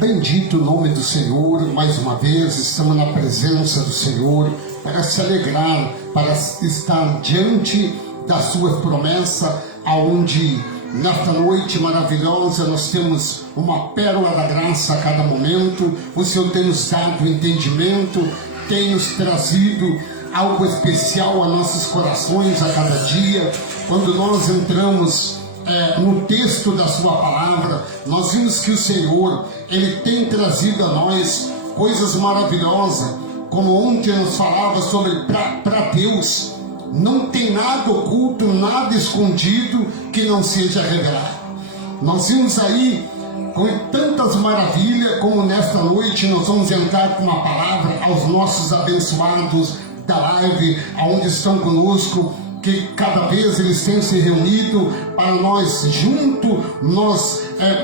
Bendito o nome do Senhor. Mais uma vez estamos na presença do Senhor para se alegrar, para estar diante da sua promessa, aonde nesta noite maravilhosa nós temos uma pérola da graça a cada momento. O Senhor tem nos dado entendimento, tem nos trazido algo especial a nossos corações a cada dia. Quando nós entramos no texto da sua palavra, nós vimos que o Senhor, Ele tem trazido a nós coisas maravilhosas, como ontem nos falava sobre para Deus não tem nada oculto, nada escondido que não seja revelado. Nós vimos aí com tantas maravilhas, como nesta noite nós vamos entrar com uma palavra aos nossos abençoados da live, aonde estão conosco, que cada vez eles têm se reunido para nós junto,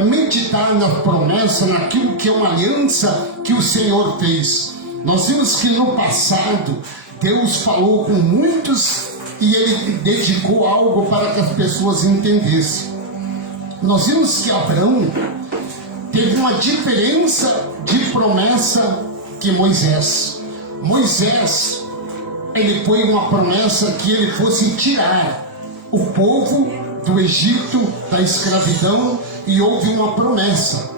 meditar na promessa, naquilo que é uma aliança que o Senhor fez. Nós vimos que no passado Deus falou com muitos e Ele dedicou algo para que as pessoas entendessem. Nós vimos que Abraão teve uma diferença de promessa que Moisés. Moisés, ele foi uma promessa que ele fosse tirar o povo do Egito, da escravidão, e houve uma promessa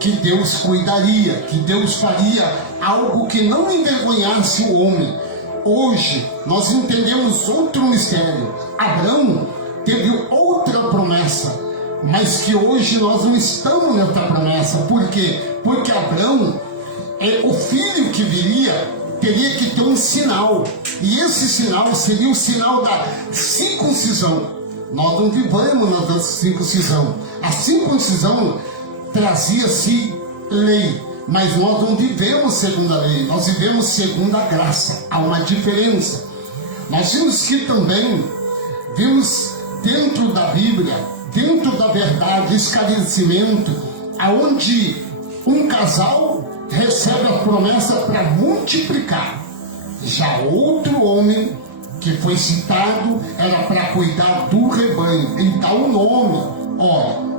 que Deus cuidaria, que Deus faria algo que não envergonhasse o homem. Hoje nós entendemos outro mistério. Abraão teve outra promessa, mas que hoje nós não estamos nessa promessa. Por quê? Porque Abraão, o filho que viria, teria que ter um sinal, e esse sinal seria o sinal da circuncisão. Nós não vivemos na circuncisão. A circuncisão trazia-se lei, mas nós não vivemos segundo a lei, nós vivemos segundo a graça. Há uma diferença. Nós vimos que também vimos dentro da Bíblia, dentro da verdade, esclarecimento, aonde um casal recebe a promessa para multiplicar. Já outro homem que foi citado era para cuidar do rebanho. Então o nome,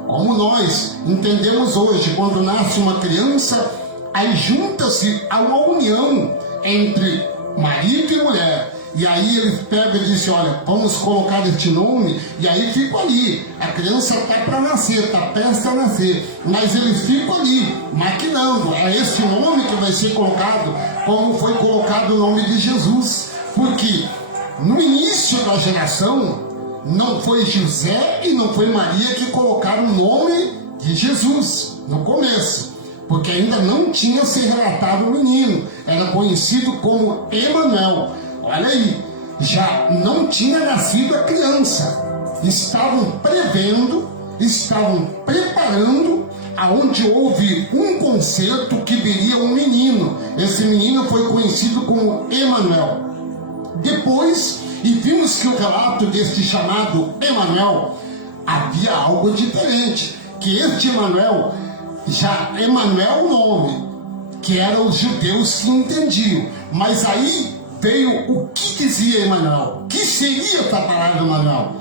como nós entendemos hoje, quando nasce uma criança, aí junta-se a uma união entre marido e mulher. E aí ele pega e diz: olha, vamos colocar este nome, e aí fica ali. A criança está para nascer, está prestes a nascer, mas eles ficam ali, maquinando. É esse nome que vai ser colocado, como foi colocado o nome de Jesus. Porque no início da geração, não foi José e não foi Maria que colocaram o nome de Jesus, no começo. Porque ainda não tinha se relatado o menino, era conhecido como Emanuel. Olha aí, já não tinha nascido a criança. Estavam prevendo, estavam preparando, aonde houve um concerto que viria um menino. Esse menino foi conhecido como Emanuel. Depois, e vimos que o relato deste chamado Emanuel, havia algo diferente. Que este Emanuel, já Emanuel o nome, que eram os judeus que entendiam. Mas aí veio o que dizia Emanuel. O que seria essa palavra Emanuel?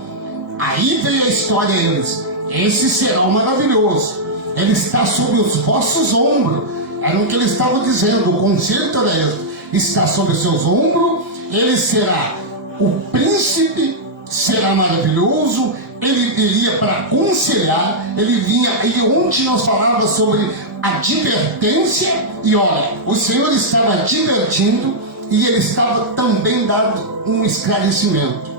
Aí veio a história deles. Esse será o maravilhoso. Ele está sobre os vossos ombros. Era o que ele estava dizendo. O conceito era esse. Está sobre os seus ombros. Ele será o príncipe, será maravilhoso. Ele viria para aconselhar. Ele vinha, e ontem nós falávamos sobre advertência. E olha, o Senhor estava advertindo, e Ele estava também dando um esclarecimento.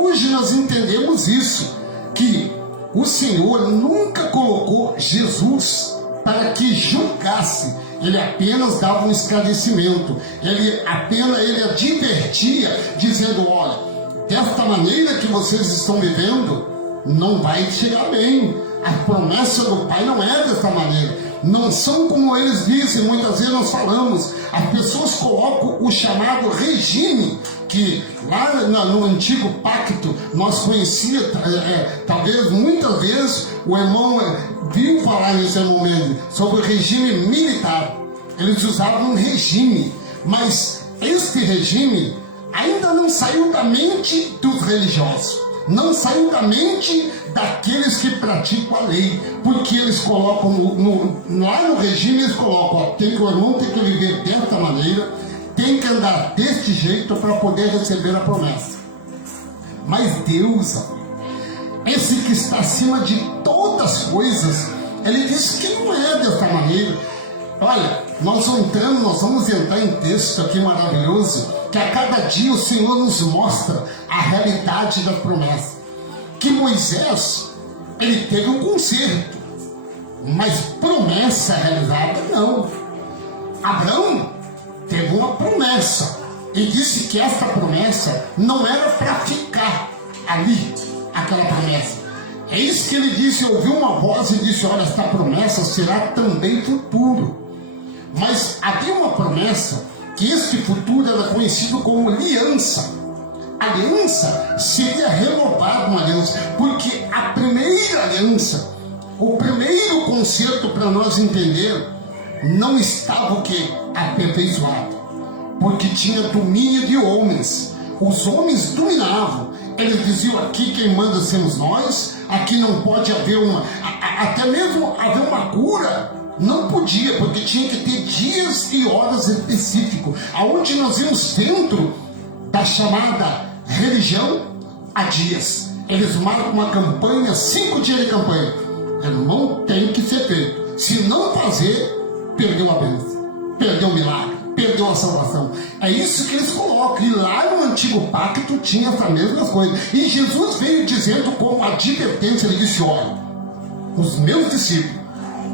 Hoje nós entendemos isso, que o Senhor nunca colocou Jesus para que julgasse. Ele apenas dava um esclarecimento. Ele advertia, dizendo: olha, desta maneira que vocês estão vivendo, não vai chegar bem. A promessa do Pai não é desta maneira. Não são como eles dizem. Muitas vezes nós falamos, as pessoas colocam o chamado regime, que lá no antigo pacto nós conhecíamos, talvez muitas vezes o irmão viu falar nesse momento sobre o regime militar. Eles usavam um regime, mas este regime ainda não saiu da mente dos religiosos, não saiu da mente daqueles que praticam a lei, porque eles colocam lá no regime, eles colocam, ó, tem que o irmão tem que viver dessa maneira, tem que andar deste jeito para poder receber a promessa. Mas Deus, esse que está acima de todas as coisas, ele disse que não é dessa maneira. Olha, nós vamos entrar em texto aqui maravilhoso, que a cada dia o Senhor nos mostra a realidade da promessa. Que Moisés, ele teve um conserto, mas promessa realizada não. Abraão teve uma promessa e disse que essa promessa não era para ficar ali, aquela promessa. É isso que ele disse, ouviu uma voz e disse, olha, esta promessa será também futuro. Mas havia uma promessa que este futuro era conhecido como aliança. Aliança seria renovada uma aliança, porque a primeira aliança, o primeiro conceito para nós entender, não estava o que? Aperfeiçoado, porque tinha domínio de homens. Os homens dominavam. Eles diziam, aqui quem manda somos nós, aqui não pode haver até mesmo haver uma cura, não podia, porque tinha que ter dias e horas específicos, aonde nós íamos dentro da chamada religião a dias. Eles marcam uma campanha, 5 dias de campanha. Irmão, tem que ser feito. Se não fazer, perdeu a bênção, perdeu o milagre, perdeu a salvação. É isso que eles colocam. E lá no Antigo Pacto tinha essa mesma coisa. E Jesus veio dizendo como advertência, ele disse, olha, os meus discípulos,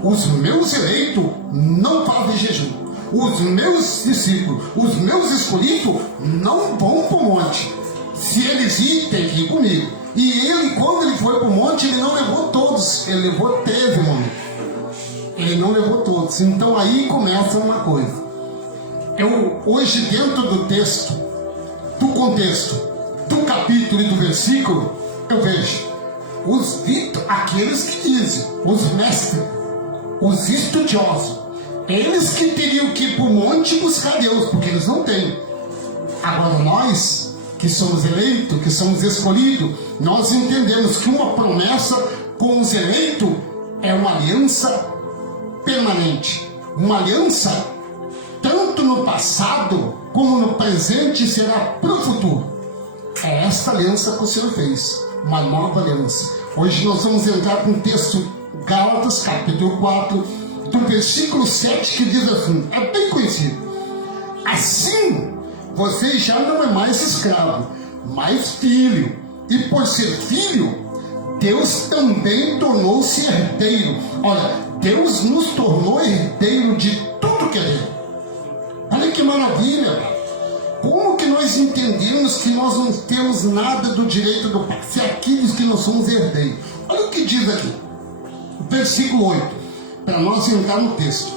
os meus eleitos não fazem jejum. Os meus discípulos, os meus escolhidos não vão para o monte. Se eles irem, tem que ir comigo. E ele, quando ele foi para o monte, ele não levou todos. Ele levou 13, irmão. Ele não levou todos. Então aí começa uma coisa. Eu, hoje, dentro do texto, do contexto, do capítulo e do versículo, eu vejo aqueles que dizem, os mestres, os estudiosos, eles que teriam que ir para o monte buscar Deus, porque eles não têm. Agora nós, que somos eleitos, que somos escolhidos, nós entendemos que uma promessa com os eleitos é uma aliança permanente, uma aliança tanto no passado como no presente, será para o futuro. É esta aliança que o Senhor fez, uma nova aliança. Hoje nós vamos entrar com o texto Gálatas, capítulo 4, do versículo 7, que diz assim, é bem conhecido. Assim, você já não é mais escravo, mas filho. E por ser filho, Deus também tornou-se herdeiro. Olha, Deus nos tornou herdeiro de tudo que é dele. Olha que maravilha! Como que nós entendemos que nós não temos nada do direito do Pai? Se aqueles que nós somos herdeiros. Olha o que diz aqui. Versículo 8. Para nós entrar no texto.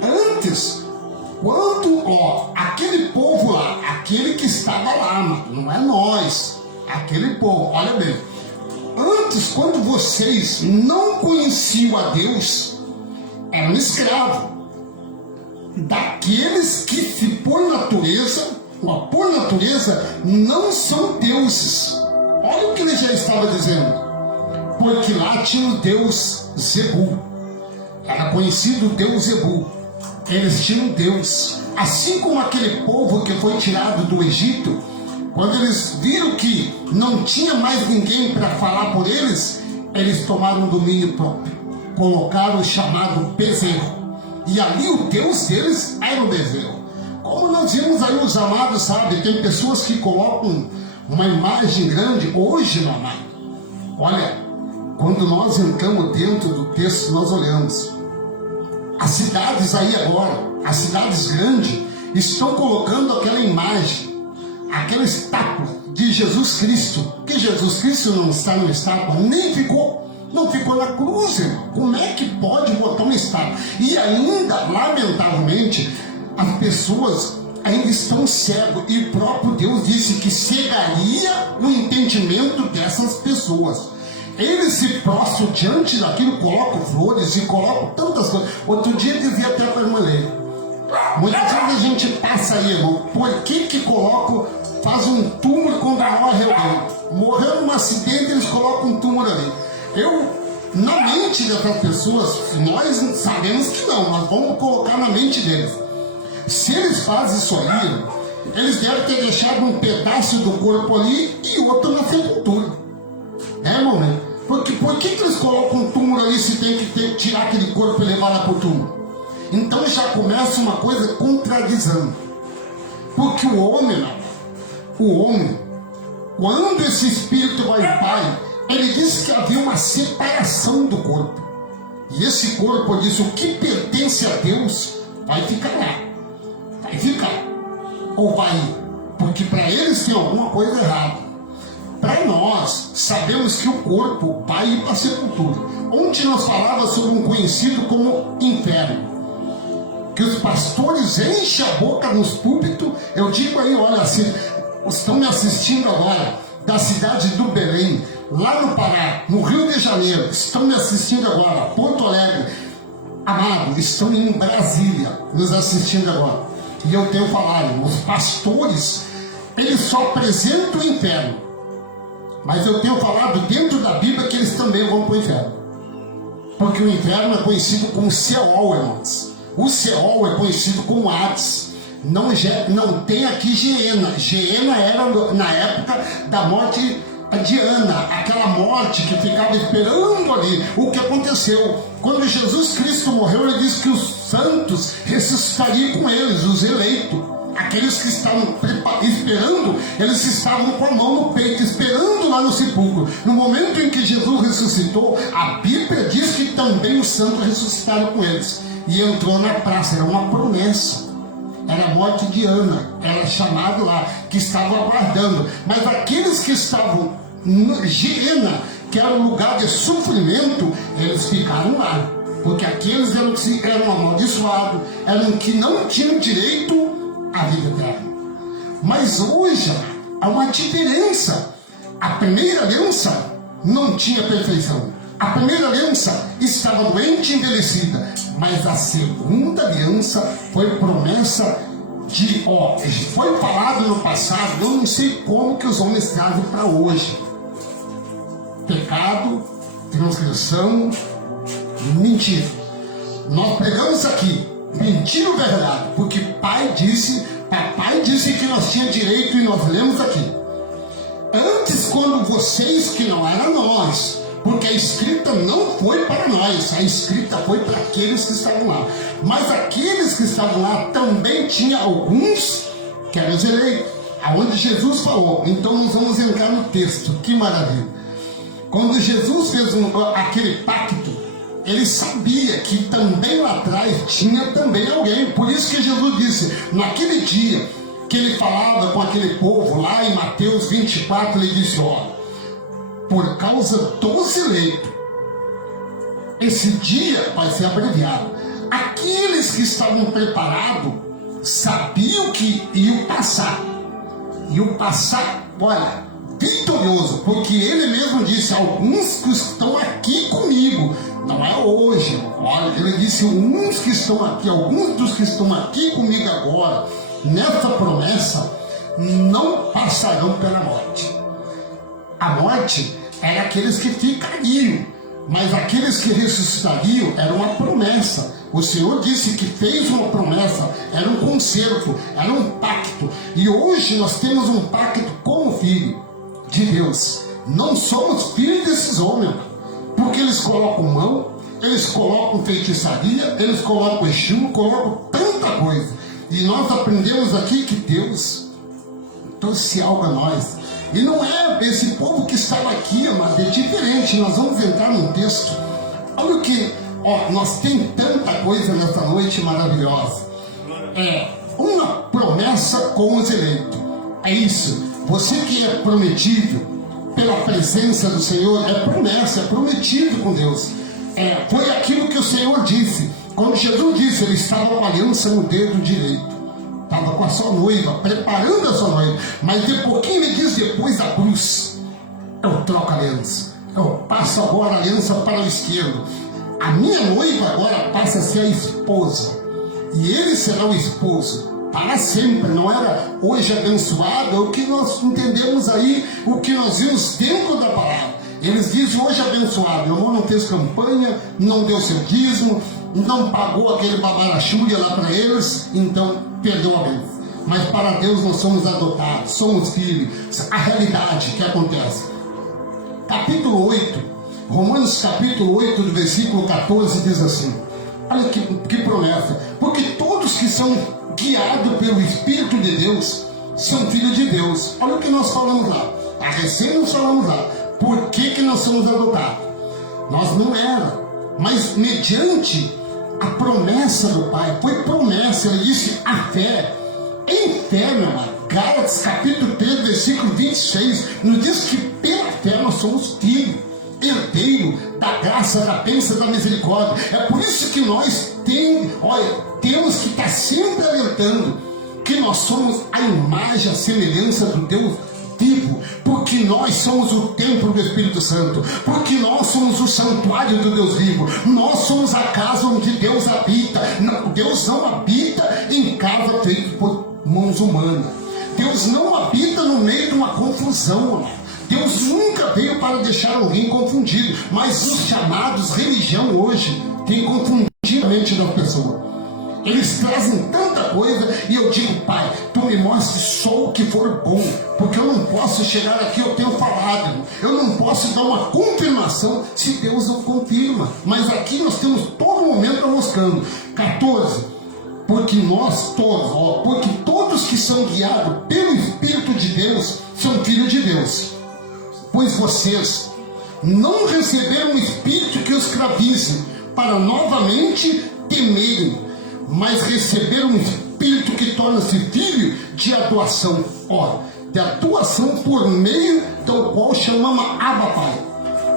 Antes, quando, aquele povo lá, aquele que estava lá, não é nós, aquele povo, olha bem. Antes, quando vocês não conheciam a Deus, eram escravos daqueles que por natureza não são deuses. Olha o que ele já estava dizendo. Porque lá tinha o Deus Zebu. Era conhecido o Deus Zebu. Eles tinham Deus. Assim como aquele povo que foi tirado do Egito, quando eles viram que não tinha mais ninguém para falar por eles, eles tomaram um domínio próprio. Colocaram o chamado bezerro. E ali o Deus deles era o bezerro. Como nós vimos aí os amados, sabe? Tem pessoas que colocam uma imagem grande. Hoje, meu amado, olha, quando nós entramos dentro do texto, nós olhamos. As cidades aí agora, as cidades grandes, estão colocando aquela imagem, aquela estátua de Jesus Cristo. Que Jesus Cristo não está numa estátua, nem ficou. Não ficou na cruz, irmão. Como é que pode botar uma estátua? E ainda, lamentavelmente, as pessoas ainda estão cegos. E o próprio Deus disse que cegaria o entendimento dessas pessoas. Eles se prostram diante daquilo, colocam flores e colocam tantas coisas. Outro dia eu dizia até para a irmã Leila, muitas vezes a gente passa aí, irmão, por que colocam, faz um túmulo quando morre alguém? Morreu num acidente, eles colocam um túmulo ali. Na mente dessas pessoas, nós sabemos que não, nós vamos colocar na mente deles. Se eles fazem isso aí, eles devem ter deixado um pedaço do corpo ali e outro na sepultura. Irmão, né? Por que eles colocam um túmulo ali se tem que tirar aquele corpo e levar lá para o túmulo? Então já começa uma coisa contradizendo. Porque o homem, quando esse espírito vai ao Pai, ele disse que havia uma separação do corpo. E esse corpo, disse, o que pertence a Deus vai ficar lá. Vai ficar. Ou vai ir. Porque para eles tem alguma coisa errada. Para nós, sabemos que o corpo vai ir para a sepultura. Ontem nós falávamos sobre um conhecido como inferno. Que os pastores enchem a boca nos púlpitos. Eu digo aí, olha, se estão me assistindo agora da cidade do Belém, lá no Pará, no Rio de Janeiro, estão me assistindo agora, Porto Alegre, amado, estão em Brasília, nos assistindo agora. E eu tenho falado, os pastores, eles só apresentam o inferno. Mas eu tenho falado dentro da Bíblia que eles também vão para o inferno. Porque o inferno é conhecido como Seol, irmãos. O Seol é conhecido como Hades. Não tem aqui Geena. Geena era na época da morte de Ana, aquela morte que ficava esperando ali. O que aconteceu? Quando Jesus Cristo morreu, ele disse que os santos ressuscitariam com eles, os eleitos. Aqueles que estavam esperando, eles estavam com a mão no peito, esperando lá no sepulcro. No momento em que Jesus ressuscitou, a Bíblia diz que também os santos ressuscitaram com eles. E entrou na praça, era uma promessa. Era a morte de Ana, era chamado lá, que estava aguardando. Mas aqueles que estavam no Geena, que era um lugar de sofrimento, eles ficaram lá. Porque aqueles eram amaldiçoados, eram que não tinham direito à vida eterna. Mas hoje há uma diferença. A primeira aliança não tinha perfeição. A primeira aliança estava doente e envelhecida. Mas a segunda aliança foi promessa de, foi falado no passado, eu não sei como que os homens trazem para hoje. Pecado, transgressão, mentira. Nós pregamos aqui, mentira ou verdade? Porque papai disse que nós tínhamos direito e nós lemos aqui. Antes, quando vocês, que não eram nós, porque a escrita não foi para nós, a escrita foi para aqueles que estavam lá. Mas aqueles que estavam lá também tinha alguns que eram os eleitos. Aonde Jesus falou, então nós vamos entrar no texto, que maravilha. Quando Jesus fez aquele pacto, ele sabia que também lá atrás tinha também alguém. Por isso que Jesus disse, naquele dia que ele falava com aquele povo, lá em Mateus 24, ele disse, por causa dos eleitos, esse dia vai ser abreviado. Aqueles que estavam preparados sabiam que iam passar. Iam passar, olha, vitorioso, porque ele mesmo disse, alguns que estão aqui comigo, não é hoje, olha, ele disse, uns que estão aqui, alguns dos que estão aqui comigo agora, nessa promessa, não passarão pela morte. A morte era aqueles que ficariam, mas aqueles que ressuscitariam era uma promessa. O Senhor disse que fez uma promessa, era um concerto, era um pacto. E hoje nós temos um pacto com o Filho de Deus. Não somos filhos desses homens, porque eles colocam mão, eles colocam feitiçaria, eles colocam Exu, colocam tanta coisa. E nós aprendemos aqui que Deus trouxe algo a nós. E não é esse povo que estava aqui, mas é diferente. Nós vamos entrar num texto. Olha o que, nós temos tanta coisa nessa noite maravilhosa. É uma promessa com os eleitos. É isso. Você que é prometido pela presença do Senhor, é promessa, é prometido com Deus. Foi aquilo que o Senhor disse. Quando Jesus disse, ele estava com a aliança no dedo direito. Estava com a sua noiva, preparando a sua noiva. Mas de pouquinho ele diz, depois da cruz, eu troco a aliança. Eu passo agora a aliança para o esquerdo. A minha noiva agora passa a ser a esposa. E ele será o esposo para sempre. Não era hoje abençoado, é o que nós entendemos aí, o que nós vimos dentro da palavra. Eles dizem hoje abençoado, meu irmão não fez campanha, não deu seu dízimo, não pagou aquele babarachúria lá para eles, então perdeu a bênção. Mas para Deus nós somos adotados, somos filhos. A realidade que acontece. Capítulo 8, Romanos capítulo 8, do versículo 14, diz assim, olha que promessa, porque todos que são guiados pelo Espírito de Deus são filhos de Deus. Olha o que nós falamos lá, a recém nós falamos lá, por que nós somos adotados? Nós não era, mas mediante a promessa do Pai, foi promessa, ele disse a fé, em fé, meu amado, Gálatas capítulo 3, versículo 26, nos diz que pela fé nós somos filhos, herdeiro da graça, da bênção, da misericórdia. É por isso que nós temos que estar sempre alertando que nós somos a imagem, a semelhança do Deus vivo, porque nós somos o templo do Espírito Santo, porque nós somos o santuário do Deus vivo, nós somos a casa onde Deus habita. Deus não habita em casa feita por mãos humanas. Deus não habita no meio de uma confusão, amado. Deus nunca veio para deixar alguém confundido, mas os chamados religião hoje têm confundido a mente das pessoas. Eles trazem tanta coisa e eu digo, Pai, Tu me mostre só o que for bom, porque eu não posso chegar aqui, eu tenho falado, eu não posso dar uma confirmação se Deus não confirma. Mas aqui nós temos todo momento mostrando. 14, porque nós todos, porque todos que são guiados pelo Espírito de Deus são filhos de Deus. Pois vocês não receberam um espírito que os escravize para novamente temerem, mas receberam um espírito que torna-se filho de adoção. De adoção por meio do qual chamamos Abba Pai.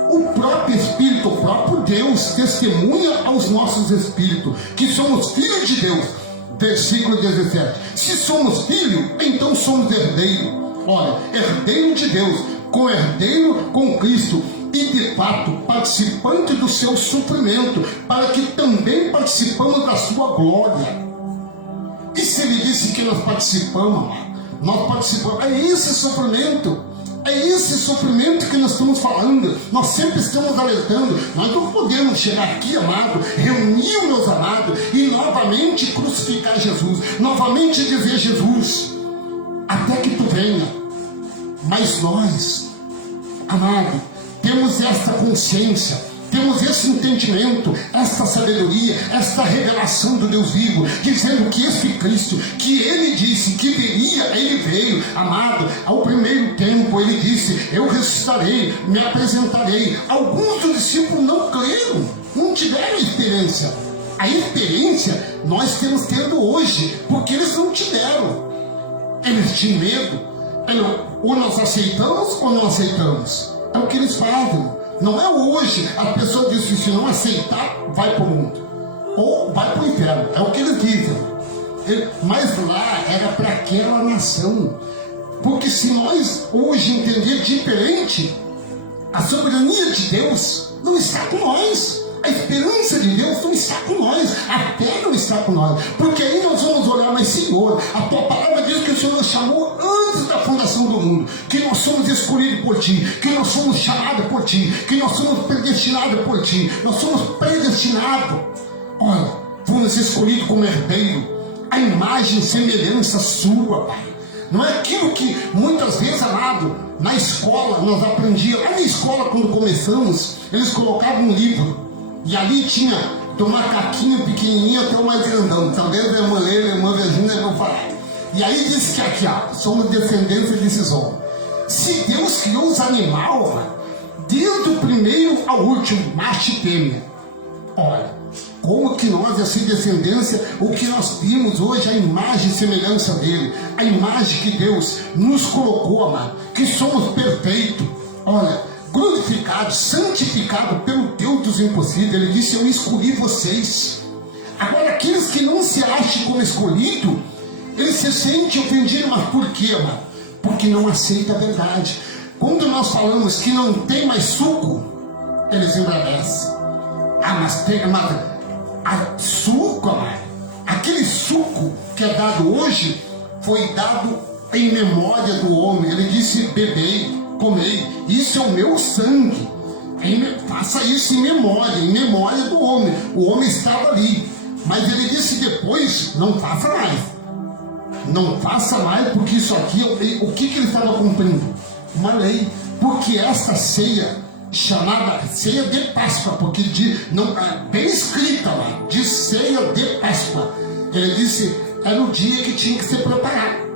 O próprio Espírito, o próprio Deus testemunha aos nossos espíritos que somos filhos de Deus. Versículo 17. Se somos filhos, então somos herdeiros. Herdeiro de Deus, co-herdeiro com Cristo, e de fato participante do seu sofrimento, para que também participamos da sua glória. E se ele disse que nós participamos, nós participamos, é esse sofrimento que nós estamos falando. Nós sempre estamos alertando. Nós não podemos chegar aqui, amado, reunir os meus amados e novamente crucificar Jesus, novamente dizer Jesus, até que tu venha. Mas nós, amado, temos esta consciência, temos esse entendimento, esta sabedoria, esta revelação do Deus vivo, dizendo que esse Cristo, que Ele disse que viria, Ele veio, amado. Ao primeiro tempo Ele disse, eu ressuscitarei, me apresentarei. Alguns dos discípulos não creram, não tiveram experiência. A experiência nós temos tendo hoje, porque eles não tiveram. Eles tinham medo. Ou nós aceitamos ou não aceitamos. É o que eles fazem. Não é hoje a pessoa diz que se não aceitar, vai para o mundo. Ou vai para o inferno. É o que eles dizem. Mas lá era para aquela nação. Porque se nós hoje entender diferente, a soberania de Deus não está com nós. A esperança de Deus não está com nós. A fé não está com nós. Porque aí nós vamos olhar, mas Senhor, a Tua palavra diz que o Senhor nos chamou antes da fundação do mundo, que nós somos escolhidos por Ti, que nós somos chamados por Ti, que nós somos predestinados por Ti, nós somos predestinados. Olha, fomos escolhidos como herdeiro, a imagem e semelhança Sua, Pai. Não é aquilo que muitas vezes, amado, na escola nós aprendíamos. Lá na escola, quando começamos, eles colocavam um livro. E ali tinha do macaquinho pequenininho até o mais grandão. Talvez a irmã Leila, a irmã Virgínia vão falar. E aí diz que aqui, somos descendentes desses homens. Se Deus criou os animais, desde o primeiro ao último, macho e fêmea. Olha, como que nós, essa descendência, o que nós vimos hoje, a imagem e semelhança dele, a imagem que Deus nos colocou, amado, que somos perfeitos. Olha, glorificado, santificado pelo Deus dos impossíveis. Ele disse, eu escolhi vocês. Agora, aqueles que não se acham como escolhido, eles se sentem ofendidos. Mas por quê, mano? Porque não aceita a verdade. Quando nós falamos que não tem mais suco, eles embravecem. Mas tem, suco, mano. Aquele suco que é dado hoje, foi dado em memória do homem. Ele disse, bebei, comei, isso é o meu sangue. Faça isso em memória do homem. O homem estava ali. Mas ele disse depois, não faça mais. Não faça mais, porque isso aqui, o que ele estava cumprindo? Uma lei. Porque esta ceia, chamada ceia de Páscoa, porque bem escrita lá, de ceia de Páscoa. Ele disse, era o dia que tinha que ser preparado.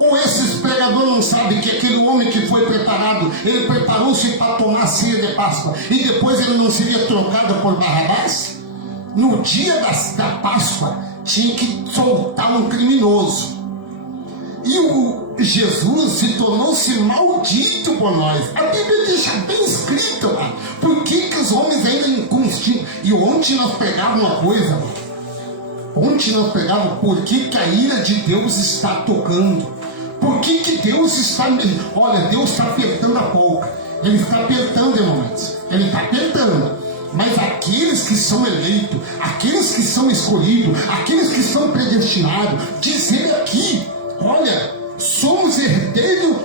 Ou esses pregadores não sabem que aquele homem que foi preparado, ele preparou-se para tomar a ceia de Páscoa, e depois ele não seria trocado por Barrabás? No dia da Páscoa, tinha que soltar um criminoso. E o Jesus se tornou-se maldito por nós. A Bíblia deixa bem escrito, mano. Por que os homens ainda inconscientes? E ontem nós pegávamos uma coisa, mano. Ontem nós pegávamos por que a ira de Deus está tocando. Por que Deus está... Olha, Deus está apertando a polca. Ele está apertando, irmãos. Ele está apertando. Mas aqueles que são eleitos, aqueles que são escolhidos, aqueles que são predestinados, diz ele aqui, olha, somos herdeiros,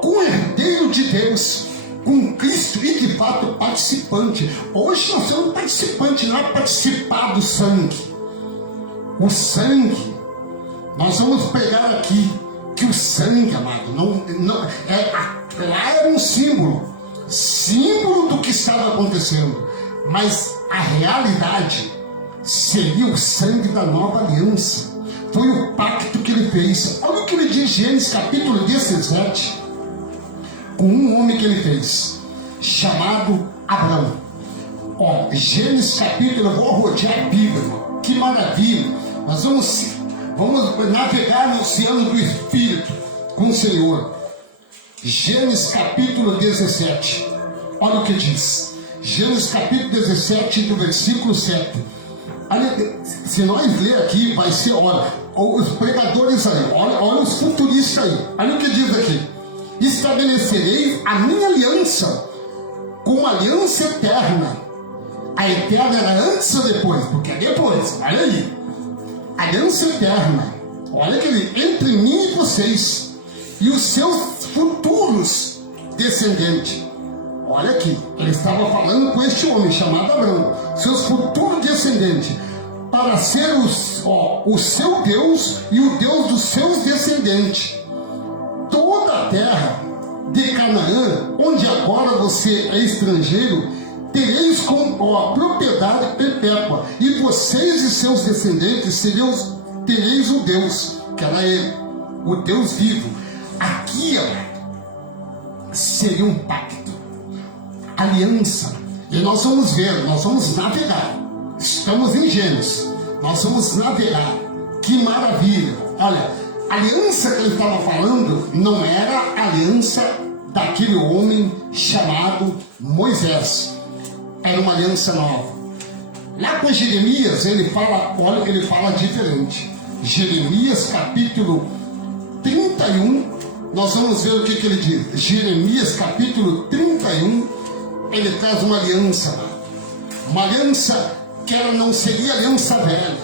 com-herdeiro de Deus, com Cristo e de fato participante. Hoje nós somos participantes, não é participar do sangue. O sangue, nós vamos pegar aqui, que o sangue, amado, lá era um símbolo do que estava acontecendo. Mas a realidade seria o sangue da nova aliança. Foi o pacto que ele fez. Olha o que ele diz em Gênesis capítulo 17, com um homem que ele fez, chamado Abraão. Gênesis capítulo, eu vou rodear a Bíblia, que maravilha. Nós vamos navegar no oceano do Espírito com o Senhor. Gênesis capítulo 17, olha o que diz. Gênesis capítulo 17, do versículo 7. Olha, se nós ler aqui, vai ser, olha, os pregadores aí, olha os futuristas aí. Olha o que diz aqui. Estabelecerei a minha aliança como aliança eterna. A eterna era antes ou depois? Porque é depois, olha aí. Aliança eterna. Olha que ele, entre mim e vocês, e os seus futuros descendentes. Olha aqui, ele estava falando com este homem chamado Abraão, seus futuros descendentes, para ser o seu Deus e o Deus dos seus descendentes. Toda a terra de Canaã, onde agora você é estrangeiro, tereis como a propriedade perpétua, e vocês e seus descendentes tereis o Deus, que era ele, o Deus vivo. Aqui seria um pacto. Aliança, e nós vamos ver, nós vamos navegar, estamos em Gênesis, nós vamos navegar, que maravilha. Olha, a aliança que ele estava falando não era a aliança daquele homem chamado Moisés, era uma aliança nova. Lá com Jeremias ele fala, olha, ele fala diferente. Jeremias capítulo 31, nós vamos ver o que ele diz. Jeremias capítulo 31, ele traz uma aliança que ela não seria aliança velha,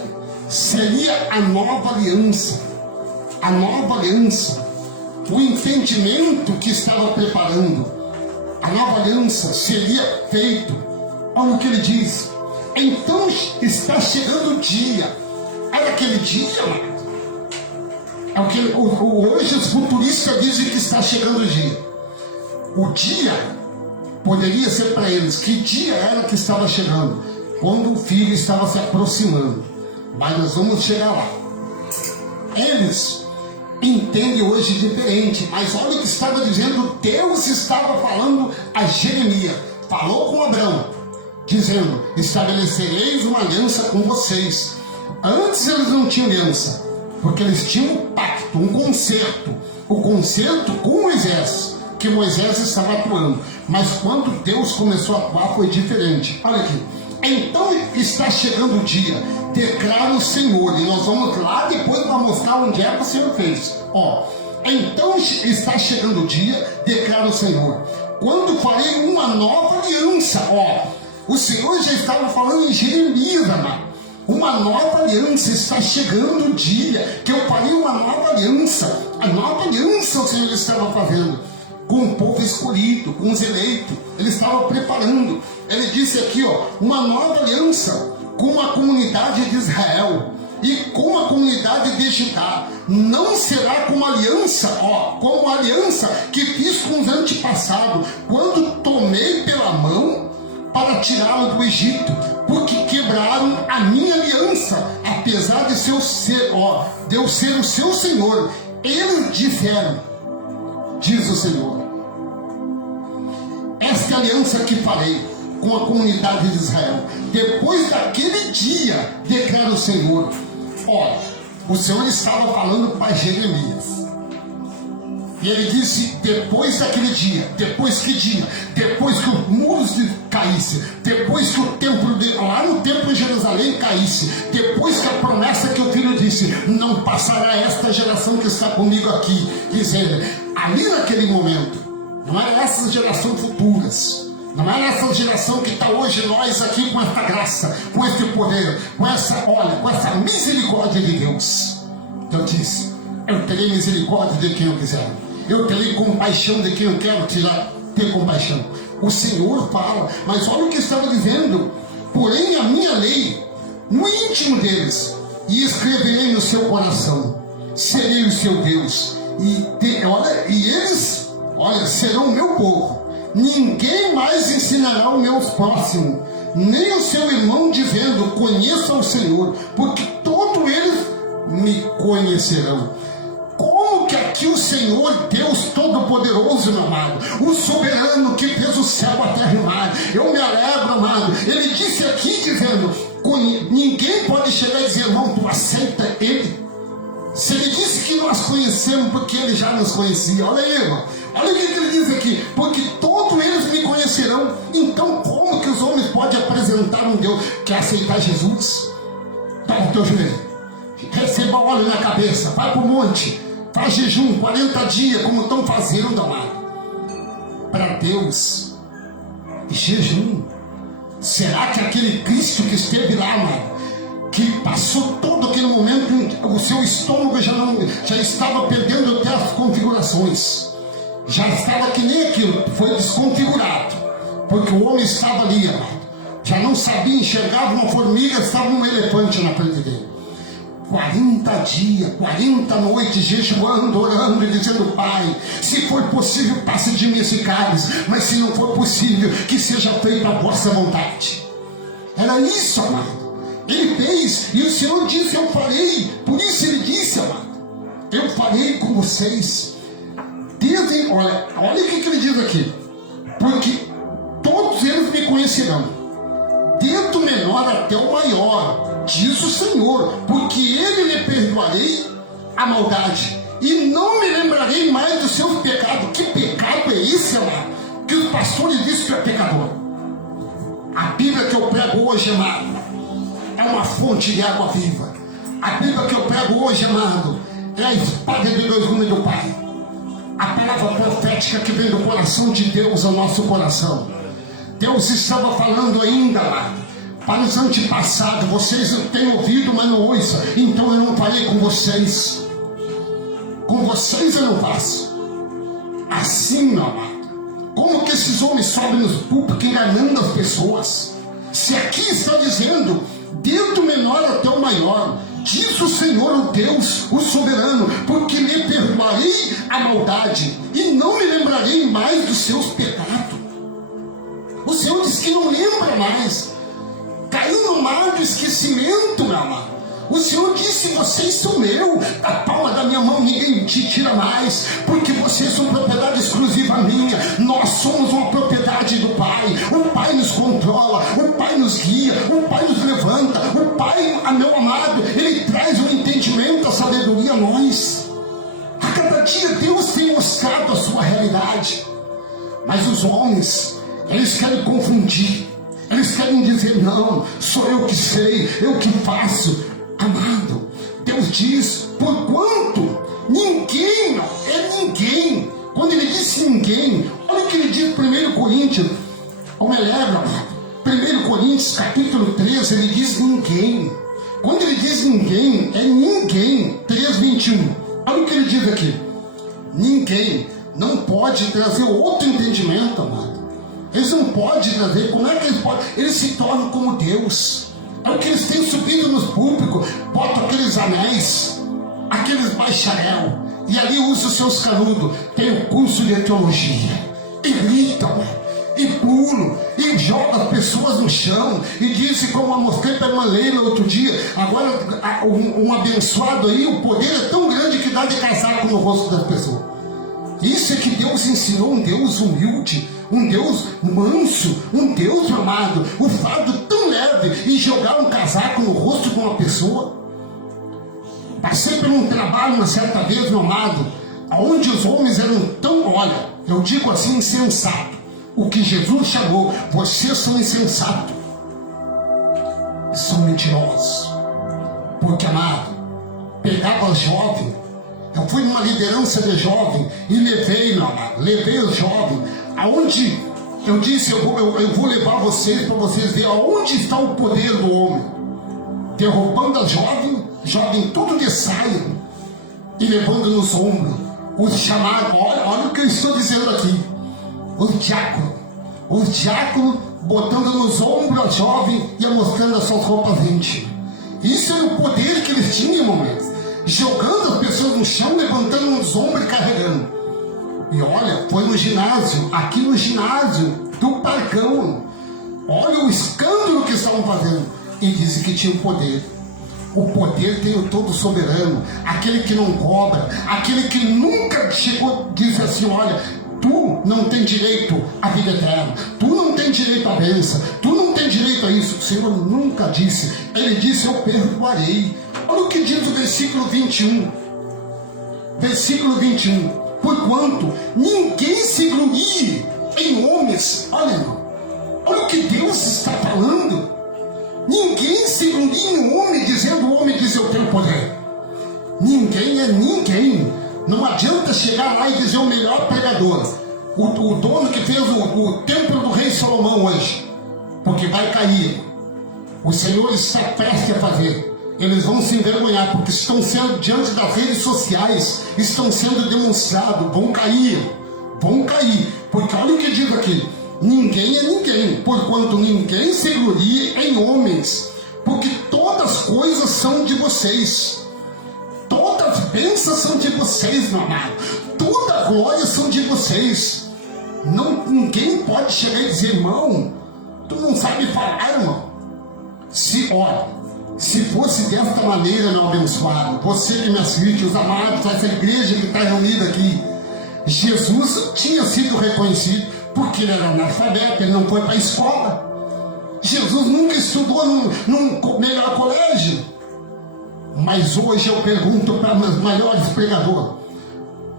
seria a nova aliança. A nova aliança, o entendimento que estava preparando, a nova aliança seria feito. Olha o que ele diz. Então está chegando o dia. Era aquele dia, mano. É o que hoje os futuristas dizem que está chegando o dia. O dia poderia ser para eles. Que dia era que estava chegando? Quando o filho estava se aproximando. Mas nós vamos chegar lá. Eles entendem hoje diferente. Mas olha o que estava dizendo. Deus estava falando a Jeremias. Falou com Abraão, dizendo: estabelecereis uma aliança com vocês. Antes eles não tinham aliança, porque eles tinham um pacto, um concerto. O concerto com Moisés, que Moisés estava atuando. Mas quando Deus começou a atuar foi diferente. Olha aqui. Então está chegando o dia, declara o Senhor. E nós vamos lá depois para mostrar onde é que o Senhor fez. Então está chegando o dia, declara o Senhor, quando farei uma nova aliança. O Senhor já estava falando em Jeremias, amado. Uma nova aliança, está chegando o dia que eu farei uma nova aliança. A nova aliança o Senhor estava fazendo. com o povo escolhido, com os eleitos. Ele estava preparando. Ele disse aqui, uma nova aliança com a comunidade de Israel e com a comunidade de Judá. Não será como aliança, como a aliança que fiz com os antepassados, quando tomei pela mão para tirá-lo do Egito, porque quebraram a minha aliança, apesar de eu ser o seu Senhor. Eles disseram, diz o Senhor, esta é a aliança que farei com a comunidade de Israel. Depois daquele dia, declara o Senhor. O Senhor estava falando para Jeremias. E ele disse, depois daquele dia. Depois que dia? Depois que os muros caíssem. Depois que o templo, lá no templo de Jerusalém caísse. Depois que a promessa que o filho disse, não passará esta geração que está comigo aqui. Dizendo, ali naquele momento, não era essas gerações futuras. Não é essa geração que está hoje nós aqui com esta graça, com este poder, com essa misericórdia de Deus. Eu disse, eu terei misericórdia de quem eu quiser. Eu terei compaixão de quem eu quero ter compaixão. O Senhor fala, mas olha o que estava dizendo. Porém a minha lei no íntimo deles, e escreverei no seu coração. Serei o seu Deus. E eles, serão o meu povo. Ninguém mais ensinará o meu próximo, nem o seu irmão, dizendo, conheça o Senhor, porque todos eles me conhecerão. Como que aqui o Senhor, Deus Todo-Poderoso, meu amado, o soberano que fez o céu, a terra e o mar, eu me alegro, amado, ele disse aqui, dizendo, ninguém pode chegar e dizer, irmão, tu aceita ele? Se ele disse que nós conhecemos, porque ele já nos conhecia, olha aí, irmão. Olha o que ele diz aqui, porque todos eles me conhecerão. Então como que os homens podem apresentar um Deus? Quer aceitar Jesus? Toma o teu joelho, receba óleo na cabeça, vai para o monte, faz jejum, 40 dias, como estão fazendo, amado. Para Deus, jejum. Será que aquele Cristo que esteve lá, amado, que passou todo aquele momento, o seu estômago já estava perdendo até as configurações, já estava que nem aquilo, foi desconfigurado, porque o homem estava ali, amado, já não sabia, enxergava uma formiga, estava um elefante na frente dele. 40 dias, 40 noites, jejuando, orando e dizendo, Pai, se for possível, passe de mim esse cálice, mas se não for possível, que seja feita a vossa vontade. Era isso, amado. Ele fez, e o Senhor disse, eu farei. Por isso ele disse, amado, eu farei com vocês. Olha o que ele diz aqui. Porque todos eles me conhecerão, desde o menor até o maior, diz o Senhor, porque ele lhe perdoarei a maldade, e não me lembrarei mais dos seus pecados. Que pecado é esse, amado? Que os pastores dizem que é pecador. A Bíblia que eu prego hoje, amado, é uma fonte de água viva. A Bíblia que eu prego hoje, amado, é a espada de dois gumes do Pai. A palavra profética que vem do coração de Deus ao nosso coração. Deus estava falando ainda lá para os antepassados, vocês têm ouvido, mas não ouçam, então eu não falei com vocês. Com vocês eu não faço. Assim, meu amado, como que esses homens sobem nos púlpitos enganando as pessoas? Se aqui está dizendo, desde o menor até o maior, diz o Senhor, o Deus, o soberano, porque lhe perdoarei a maldade e não me lembrarei mais dos seus pecados. O Senhor diz que não lembra mais. Caiu no mar do esquecimento, meu amado. O Senhor disse, vocês são meu, da palma da minha mão ninguém te tira mais, porque vocês são propriedade exclusiva minha. Nós somos uma propriedade do Pai. O Pai nos controla, o Pai nos guia, o Pai nos levanta. O Pai, meu amado, Ele traz o entendimento, a sabedoria a nós. A cada dia Deus tem mostrado a sua realidade, mas os homens, eles querem confundir, eles querem dizer, não, sou eu que sei, eu que faço. Amado, Deus diz, porquanto ninguém, é ninguém. Quando ele disse ninguém, olha o que ele diz em 1 Coríntios, eu me lembro, 1 Coríntios capítulo 13, ele diz ninguém. Quando ele diz ninguém, é ninguém. 3:21, olha o que ele diz aqui, ninguém, não pode trazer outro entendimento, amado. Eles não podem trazer. Como é que eles podem? Eles se tornam como Deus. É o que eles têm subido nos públicos, botam aqueles anéis, aqueles bacharel, e ali usam os seus canudos, tem o curso de teologia, e gritam, e pulam, e jogam as pessoas no chão, e dizem, como eu mostrei para a irmã Leila outro dia, agora um abençoado aí, o poder é tão grande que dá de casaco no rosto das pessoas. Isso é que Deus ensinou, um Deus humilde, um Deus manso, um Deus amado, o fardo tão leve, e jogar um casaco no rosto de uma pessoa. Passei por um trabalho uma certa vez, meu amado, onde os homens eram tão, olha, eu digo assim, insensato. O que Jesus chamou, vocês são insensatos, são mentirosos. Porque, amado, pegava jovem, eu fui numa liderança de jovem e levei, meu amado, levei os jovens, aonde eu disse, eu vou levar vocês para vocês verem aonde está o poder do homem. Derrubando a jovem tudo de saia e levando nos ombros os chamados, olha o que eu estou dizendo aqui, os diáconos botando nos ombros a jovem e mostrando as suas roupas íntimas. Isso era o poder que eles tinham, momentos, jogando as pessoas no chão, levantando nos ombros e carregando. E olha, foi no ginásio, aqui no ginásio do Parcão, olha o escândalo que estavam fazendo, e disse que tinha o poder. O poder tem o todo soberano, aquele que não cobra, aquele que nunca chegou, disse assim, olha, tu não tem direito à vida eterna, tu não tem direito à bênção, tu não tem direito a isso. O Senhor nunca disse, ele disse, eu perdoarei. Olha o que diz o versículo 21, porquanto ninguém se glorie em homens. Olha, irmão, olha o que Deus está falando. Ninguém se gloria em homem, dizendo o homem diz eu tenho poder. Ninguém é ninguém. Não adianta chegar lá e dizer o melhor pregador, o dono que fez o templo do rei Salomão hoje, porque vai cair. O Senhor está prestes a fazer. Eles vão se envergonhar, porque estão sendo diante das redes sociais, estão sendo demonstrados, vão cair, porque olha o que diz aqui, ninguém é ninguém, porquanto ninguém se glorie em homens, porque todas as coisas são de vocês, todas as bênçãos são de vocês, meu amado, toda a glória são de vocês. Ninguém pode chegar e dizer, irmão, tu não sabe falar, irmão. Se fosse desta maneira, meu abençoado, você que me assiste, os amados, essa igreja que está reunida aqui, Jesus tinha sido reconhecido porque ele era analfabeto, ele não foi para a escola. Jesus nunca estudou num melhor colégio. Mas hoje eu pergunto para os maiores pregadores,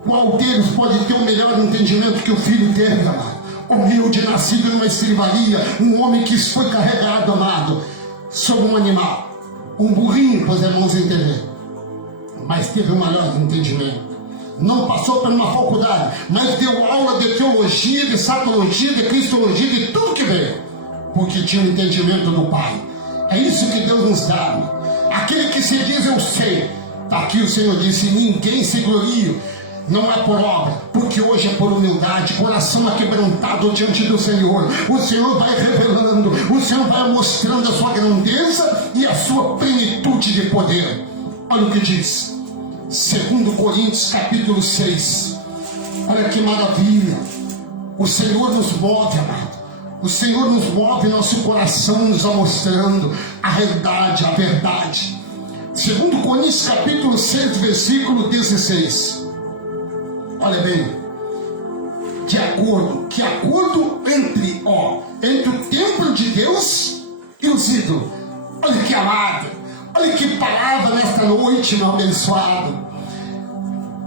qual deles pode ter o melhor entendimento que o filho teve, amado? Humilde, nascido numa escrivaria, um homem que foi carregado, amado, sobre um animal, um burrinho, para os irmãos entenderem, mas teve o maior entendimento. Não passou por uma faculdade, mas deu aula de teologia, de satologia, de cristologia, de tudo que veio, porque tinha o entendimento do Pai. É isso que Deus nos dá. Aquele que se diz eu sei, está aqui o Senhor disse, ninguém se gloria, não é por obra, porque hoje é por humildade, coração aquebrantado diante do Senhor. O Senhor vai revelando, o Senhor vai mostrando a sua grandeza e a sua plenitude de poder. Olha o que diz 2 Coríntios capítulo 6. Olha que maravilha. O Senhor nos move, amado. O Senhor nos move, nosso coração nos vai mostrando a realidade, a verdade. 2 Coríntios capítulo 6, versículo 16. Olha bem, que acordo entre o templo de Deus e os ídolos. Olha que amado, olha que palavra nesta noite, meu abençoado.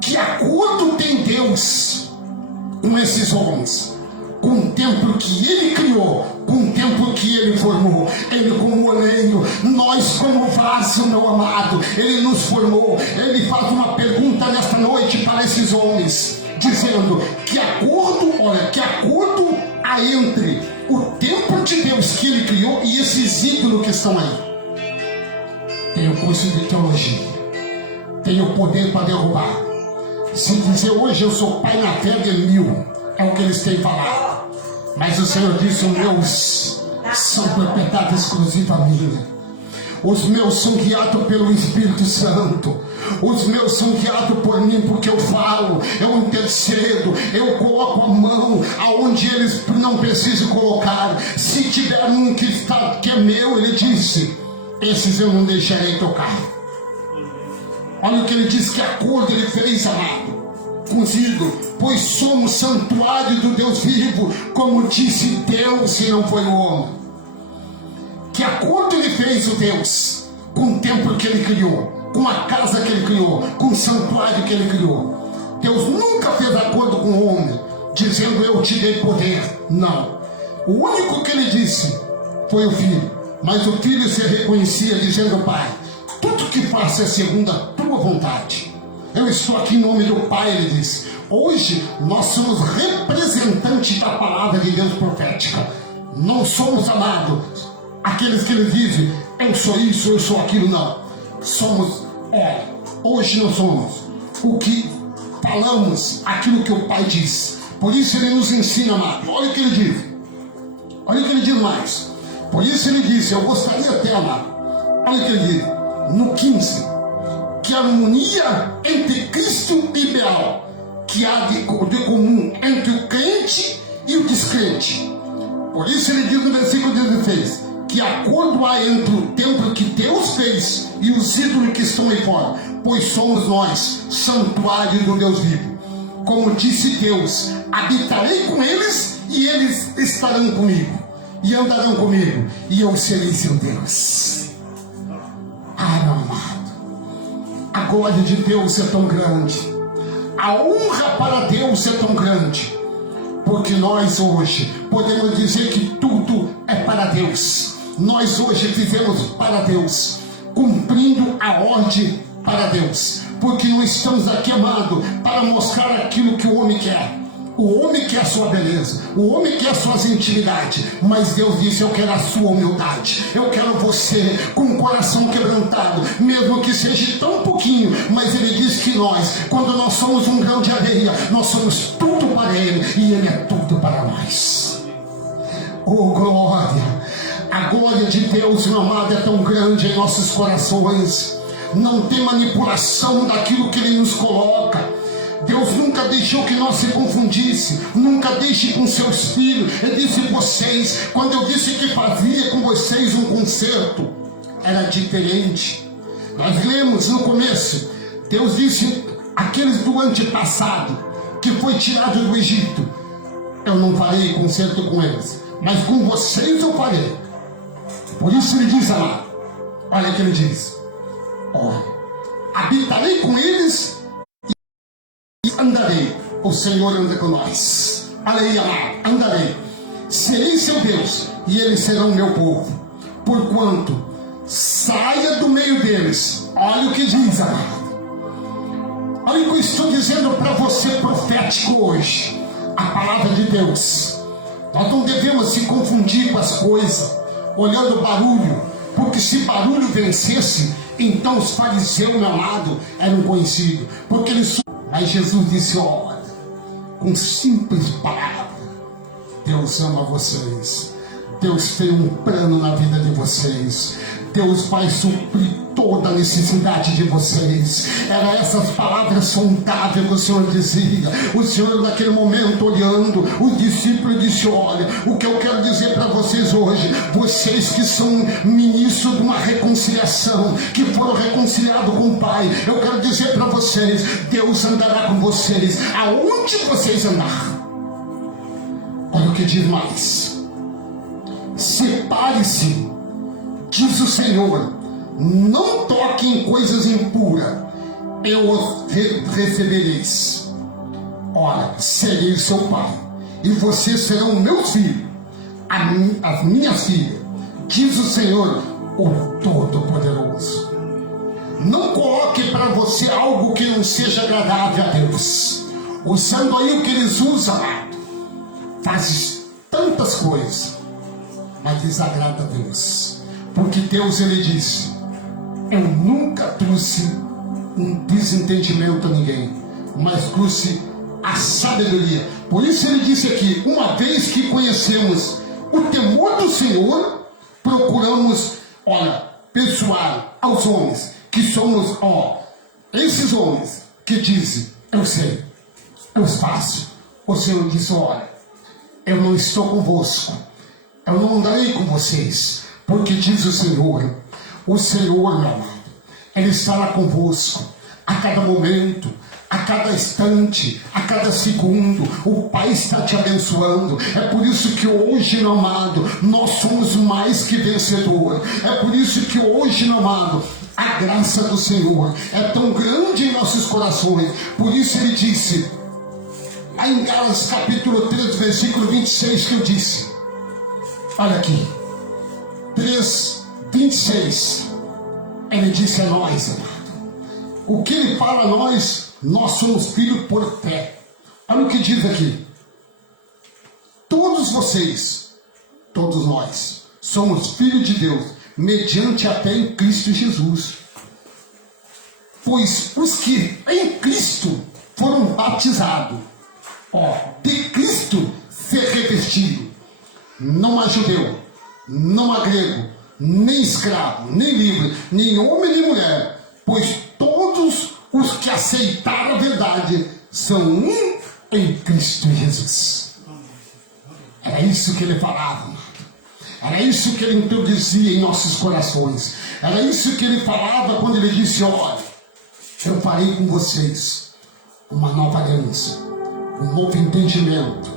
Que acordo tem Deus com esses homens, com o templo que Ele criou, com o templo que Ele formou. Ele como oleiro, nós como vaso, meu amado, Ele nos formou. Ele faz uma pergunta nesta noite para esses homens, dizendo que acordo há entre o templo de Deus que Ele criou e esses ídolos que estão aí. Tem o curso de teologia, tem o poder para derrubar, Se dizer hoje eu sou pai na fé de 1000, é o que eles têm falado. Mas o Senhor disse: os meus são propriedade exclusiva minha. Os meus são guiados pelo Espírito Santo. Os meus são guiados por mim, porque eu falo, eu intercedo, eu coloco a mão aonde eles não precisam colocar. Se tiver um que é meu, ele disse, esses eu não deixarei tocar. Olha o que ele diz, que acordo ele fez, amado, com os ídolos, pois somos santuário do Deus vivo, como disse Deus e não foi o homem. Que acordo ele fez, o Deus, com o templo que ele criou, com a casa que ele criou, com o santuário que ele criou. Deus nunca fez acordo com o homem, dizendo eu te dei poder. Não. O único que ele disse foi o filho. Mas o filho se reconhecia dizendo: Pai, tudo que faço é segundo a tua vontade. Eu estou aqui em nome do Pai, ele disse. Hoje nós somos representantes da palavra de Deus profética. Não somos amados aqueles que ele dizem, eu sou isso, eu sou aquilo. Não. Somos, hoje nós somos o que falamos, aquilo que o Pai diz. Por isso ele nos ensina, amado. Olha o que ele diz. Olha o que ele diz mais. Por isso ele disse, eu gostaria até, amado. Olha o que ele diz. No 15. Que a harmonia entre Cristo e Baal, que há de comum entre o crente e o descrente. Por isso ele diz no versículo 16, que acordo há entre o templo que Deus fez e os ídolos que estão aí fora, pois somos nós, santuário do Deus vivo. Como disse Deus, habitarei com eles e eles estarão comigo, e andarão comigo, e eu serei seu Deus. Ah, meu amado, a glória de Deus é tão grande, a honra para Deus é tão grande, porque nós hoje podemos dizer que tudo é para Deus. Nós hoje vivemos para Deus, cumprindo a ordem para Deus, porque não estamos aqui, amado, para mostrar aquilo que o homem quer. O homem quer a sua beleza, o homem quer as suas intimidades, mas Deus disse, eu quero a sua humildade, eu quero você com o coração quebrantado, mesmo que seja tão pouquinho, mas ele diz que nós, quando nós somos um grão de areia, nós somos tudo para ele, e ele é tudo para nós. Oh glória! A glória de Deus, meu amado, é tão grande em nossos corações, não tem manipulação daquilo que ele nos coloca. Deus nunca deixou que nós se confundisse, nunca deixe com seus filhos. Ele disse vocês, quando eu disse que fazia com vocês um concerto, era diferente. Nós lemos no começo, Deus disse, aqueles do antepassado, que foi tirado do Egito, eu não farei concerto com eles, mas com vocês eu farei. Por isso ele diz lá, olha o que ele diz, olha, habitarei com eles e andarei. O Senhor anda com nós. Olha aí, amado, andarei. Serei seu Deus e eles serão meu povo. Porquanto saia do meio deles. Olha o que diz, amado. Olha o que eu estou dizendo para você, profético, hoje. A palavra de Deus. Nós não devemos se confundir com as coisas, olhando o barulho, porque se barulho vencesse, então os fariseus, meu amado, eram conhecidos, porque eles... Mas Jesus disse, olha, com simples palavras, Deus ama vocês, Deus tem um plano na vida de vocês, Deus vai suprir toda a necessidade de vocês. Era essas palavras sondáveis que o Senhor dizia. O Senhor naquele momento olhando, os discípulos disse, olha, o que eu quero dizer para vocês hoje, vocês que são ministros de uma reconciliação, que foram reconciliados com o Pai, eu quero dizer para vocês, Deus andará com vocês, aonde vocês andar. Olha o que diz mais, separe-se, diz o Senhor, não toque em coisas impuras, eu os recebereis. Ora, serei seu pai, e vocês serão meus filhos, as minhas filhas, diz o Senhor, o Todo-Poderoso. Não coloque para você algo que não seja agradável a Deus. Usando aí o que eles usam, faz tantas coisas, mas desagrada a Deus. Porque Deus, ele disse, eu nunca trouxe um desentendimento a ninguém, mas trouxe a sabedoria. Por isso ele disse aqui: uma vez que conhecemos o temor do Senhor, procuramos, persuar aos homens que somos, esses homens que dizem: eu sei, eu faço. O Senhor disse: olha, eu não estou convosco, eu não andarei com vocês, porque diz o Senhor, meu amado, Ele estará convosco a cada momento, a cada instante, a cada segundo. O Pai está te abençoando. É por isso que hoje, meu amado, nós somos mais que vencedor. É por isso que hoje, meu amado, a graça do Senhor é tão grande em nossos corações. Por isso ele disse, lá em Gálatas capítulo 3, versículo 26, que eu disse, olha aqui, 3, 26, ele disse a nós, amado, o que ele fala a nós somos filhos por fé. Olha o que diz aqui, todos vocês, todos nós, somos filhos de Deus, mediante a fé em Cristo Jesus. Pois os que em Cristo foram batizados, de Cristo se revestiram. Não há judeu, não há grego, nem escravo, nem livre, nem homem nem mulher, pois todos os que aceitaram a verdade são um em Cristo Jesus. Era isso que ele falava, amado. Era isso que ele introduzia em nossos corações. Era isso que ele falava quando ele disse, olha, eu farei com vocês uma nova aliança, um novo entendimento.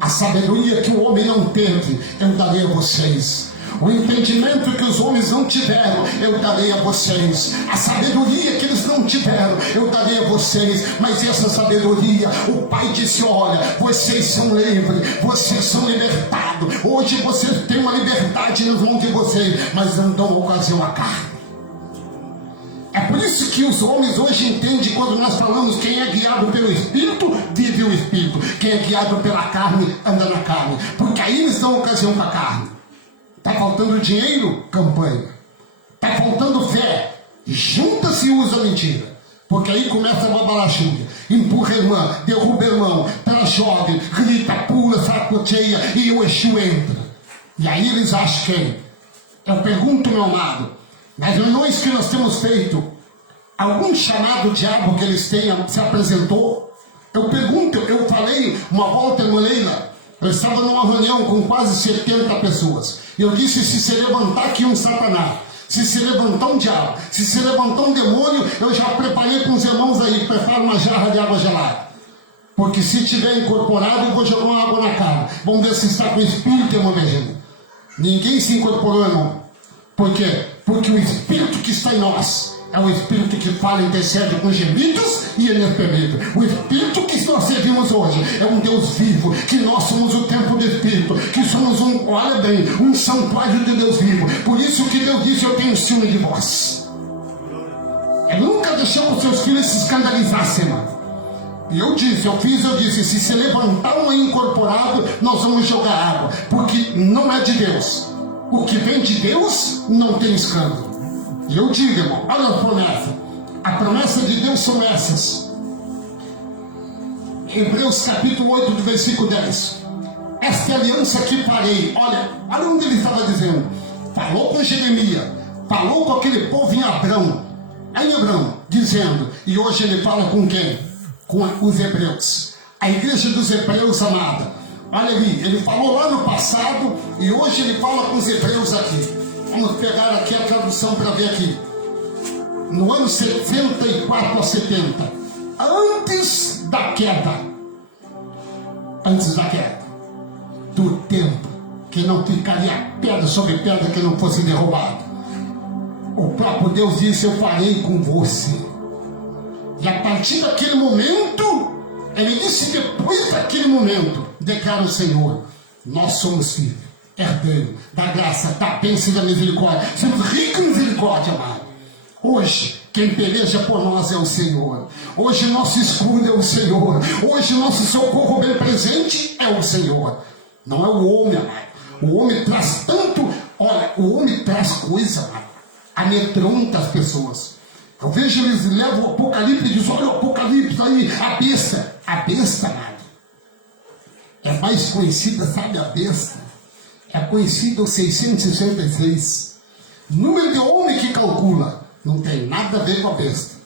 A sabedoria que o homem não teve, eu darei a vocês. O entendimento que os homens não tiveram, eu darei a vocês. A sabedoria que eles não tiveram, eu darei a vocês. Mas essa sabedoria, o Pai disse, olha, vocês são livres, vocês são libertados. Hoje vocês têm uma liberdade nas mãos de vocês, mas não dão ocasião à carne. É por isso que os homens hoje entendem quando nós falamos quem é guiado pelo Espírito, vive o Espírito. Quem é guiado pela carne, anda na carne. Porque aí eles dão ocasião para a carne. Está faltando dinheiro? Campanha. Está faltando fé? Junta-se e usa a mentira. Porque aí começa a babalachúria. Empurra a irmã, derruba o irmão, ela jovem, grita, pula, sacoteia e o Exu entra. E aí eles acham quem? Eu pergunto, meu amado, nas reuniões que nós temos feito, algum chamado diabo que eles tenham se apresentou? Eu pergunto, eu falei uma volta, irmã Leila, eu estava numa reunião com quase 70 pessoas. E eu disse, se se levantar aqui um satanás, se levantar um diabo, se levantar um demônio, eu já preparei com os irmãos aí, prepara uma jarra de água gelada. Porque se tiver incorporado, eu vou jogar uma água na cara. Vamos ver se está com o Espírito, irmã Virgínia. Ninguém se incorporou, irmão. Por quê? Porque o Espírito que está em nós é o Espírito que fala e intercede com gemidos e inexprimíveis. O Espírito que nós servimos hoje é um Deus vivo, que nós somos o templo do Espírito, que somos olha bem, um santuário de Deus vivo. Por isso que Deus disse, eu tenho ciúme de vós. Ele nunca deixou os seus filhos se escandalizassem, mano. E eu disse, se se levantar um incorporado, nós vamos jogar água, porque não é de Deus. O que vem de Deus não tem escândalo. E eu digo, irmão, olha a promessa. A promessa de Deus são essas. Hebreus capítulo 8, do versículo 10. Esta aliança que farei. Olha onde ele estava dizendo. Falou com Jeremias, falou com aquele povo em Abrão, dizendo, e hoje ele fala com quem? Com os hebreus. A igreja dos hebreus, amada. Olha ali, ele falou lá no passado e hoje ele fala com os hebreus aqui. Vamos pegar aqui a tradução para ver aqui. No ano 74 a 70, antes da queda, do tempo, que não ficaria pedra sobre pedra que não fosse derrubado. O próprio Deus disse, eu farei com você. E a partir daquele momento, ele disse, depois daquele momento, declara o Senhor, nós somos filhos, herdeiros da graça, da bênção e da misericórdia. Somos ricos em misericórdia, amado. Hoje, quem peleja por nós é o Senhor. Hoje, nosso escudo é o Senhor. Hoje, nosso socorro bem presente é o Senhor. Não é o homem, amado. O homem traz tanto, olha, o homem traz coisa, amado. Amedronta as pessoas. Eu vejo eles levam o Apocalipse e dizem, olha o Apocalipse aí, a besta. A besta, amado, é mais conhecida, sabe, a besta? É conhecida o 666. Número de homem que calcula, não tem nada a ver com a besta.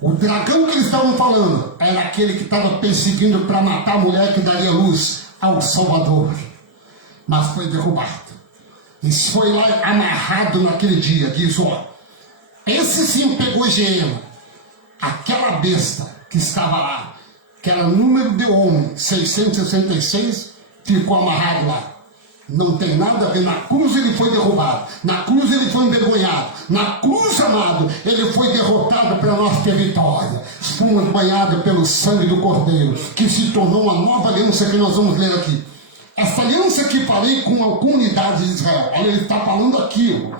O dragão que eles estavam falando era aquele que estava perseguindo para matar a mulher que daria luz ao Salvador. Mas foi derrubado. Isso foi lá amarrado naquele dia. Diz, ó, esse sim pegou Geena. Aquela besta que estava lá, que era o número de homem, 666, ficou amarrado lá. Não tem nada a ver. Na cruz ele foi derrubado. Na cruz ele foi envergonhado. Na cruz, amado, ele foi derrotado para nós ter vitória. Fomos banhados pelo sangue do Cordeiro, que se tornou uma nova aliança que nós vamos ler aqui. Essa aliança que falei com a comunidade de Israel. Olha, ele está falando aqui,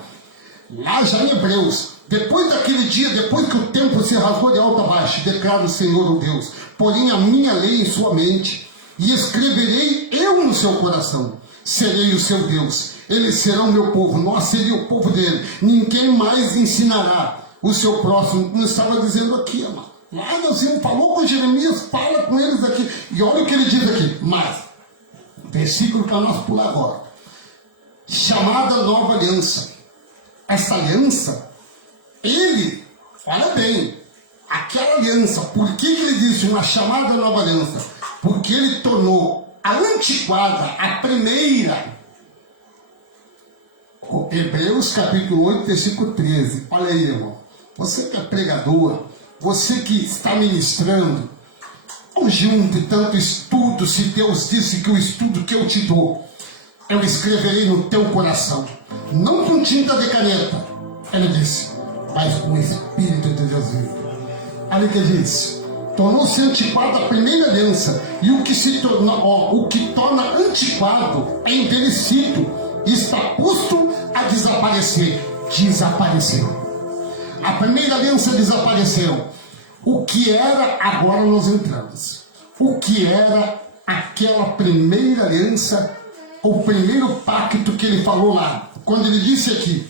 lá já em Hebreus. Depois daquele dia, depois que o templo se rasgou de alto a baixo, declara o Senhor, o Deus, porém a minha lei em sua mente, e escreverei eu no seu coração. Serei o seu Deus, eles serão meu povo, nós seríamos o povo dele. Ninguém mais ensinará o seu próximo. Não estava dizendo aqui, amado. Lá nós falou com Jeremias, fala com eles aqui. E olha o que ele diz aqui. Mas, versículo para nós pular agora. Chamada nova aliança. Essa aliança, ele, olha bem, aquela aliança, por que ele disse uma chamada nova aliança? Porque ele tornou a antiquada, a primeira. Hebreus capítulo 8, versículo 13. Olha aí, irmão. Você que é pregador, você que está ministrando, não junte tanto estudo, se Deus disse que o estudo que eu te dou, eu escreverei no teu coração. Não com tinta de caneta, ele disse, mas com o Espírito de Deus vivo. Olha o que ele diz. Tornou-se antiquada a primeira aliança, e o que torna antiquado é envelhecido, e está posto a desaparecer. Desapareceu. A primeira aliança desapareceu. O que era, agora nós entramos. O que era aquela primeira aliança, o primeiro pacto que ele falou lá, quando ele disse aqui,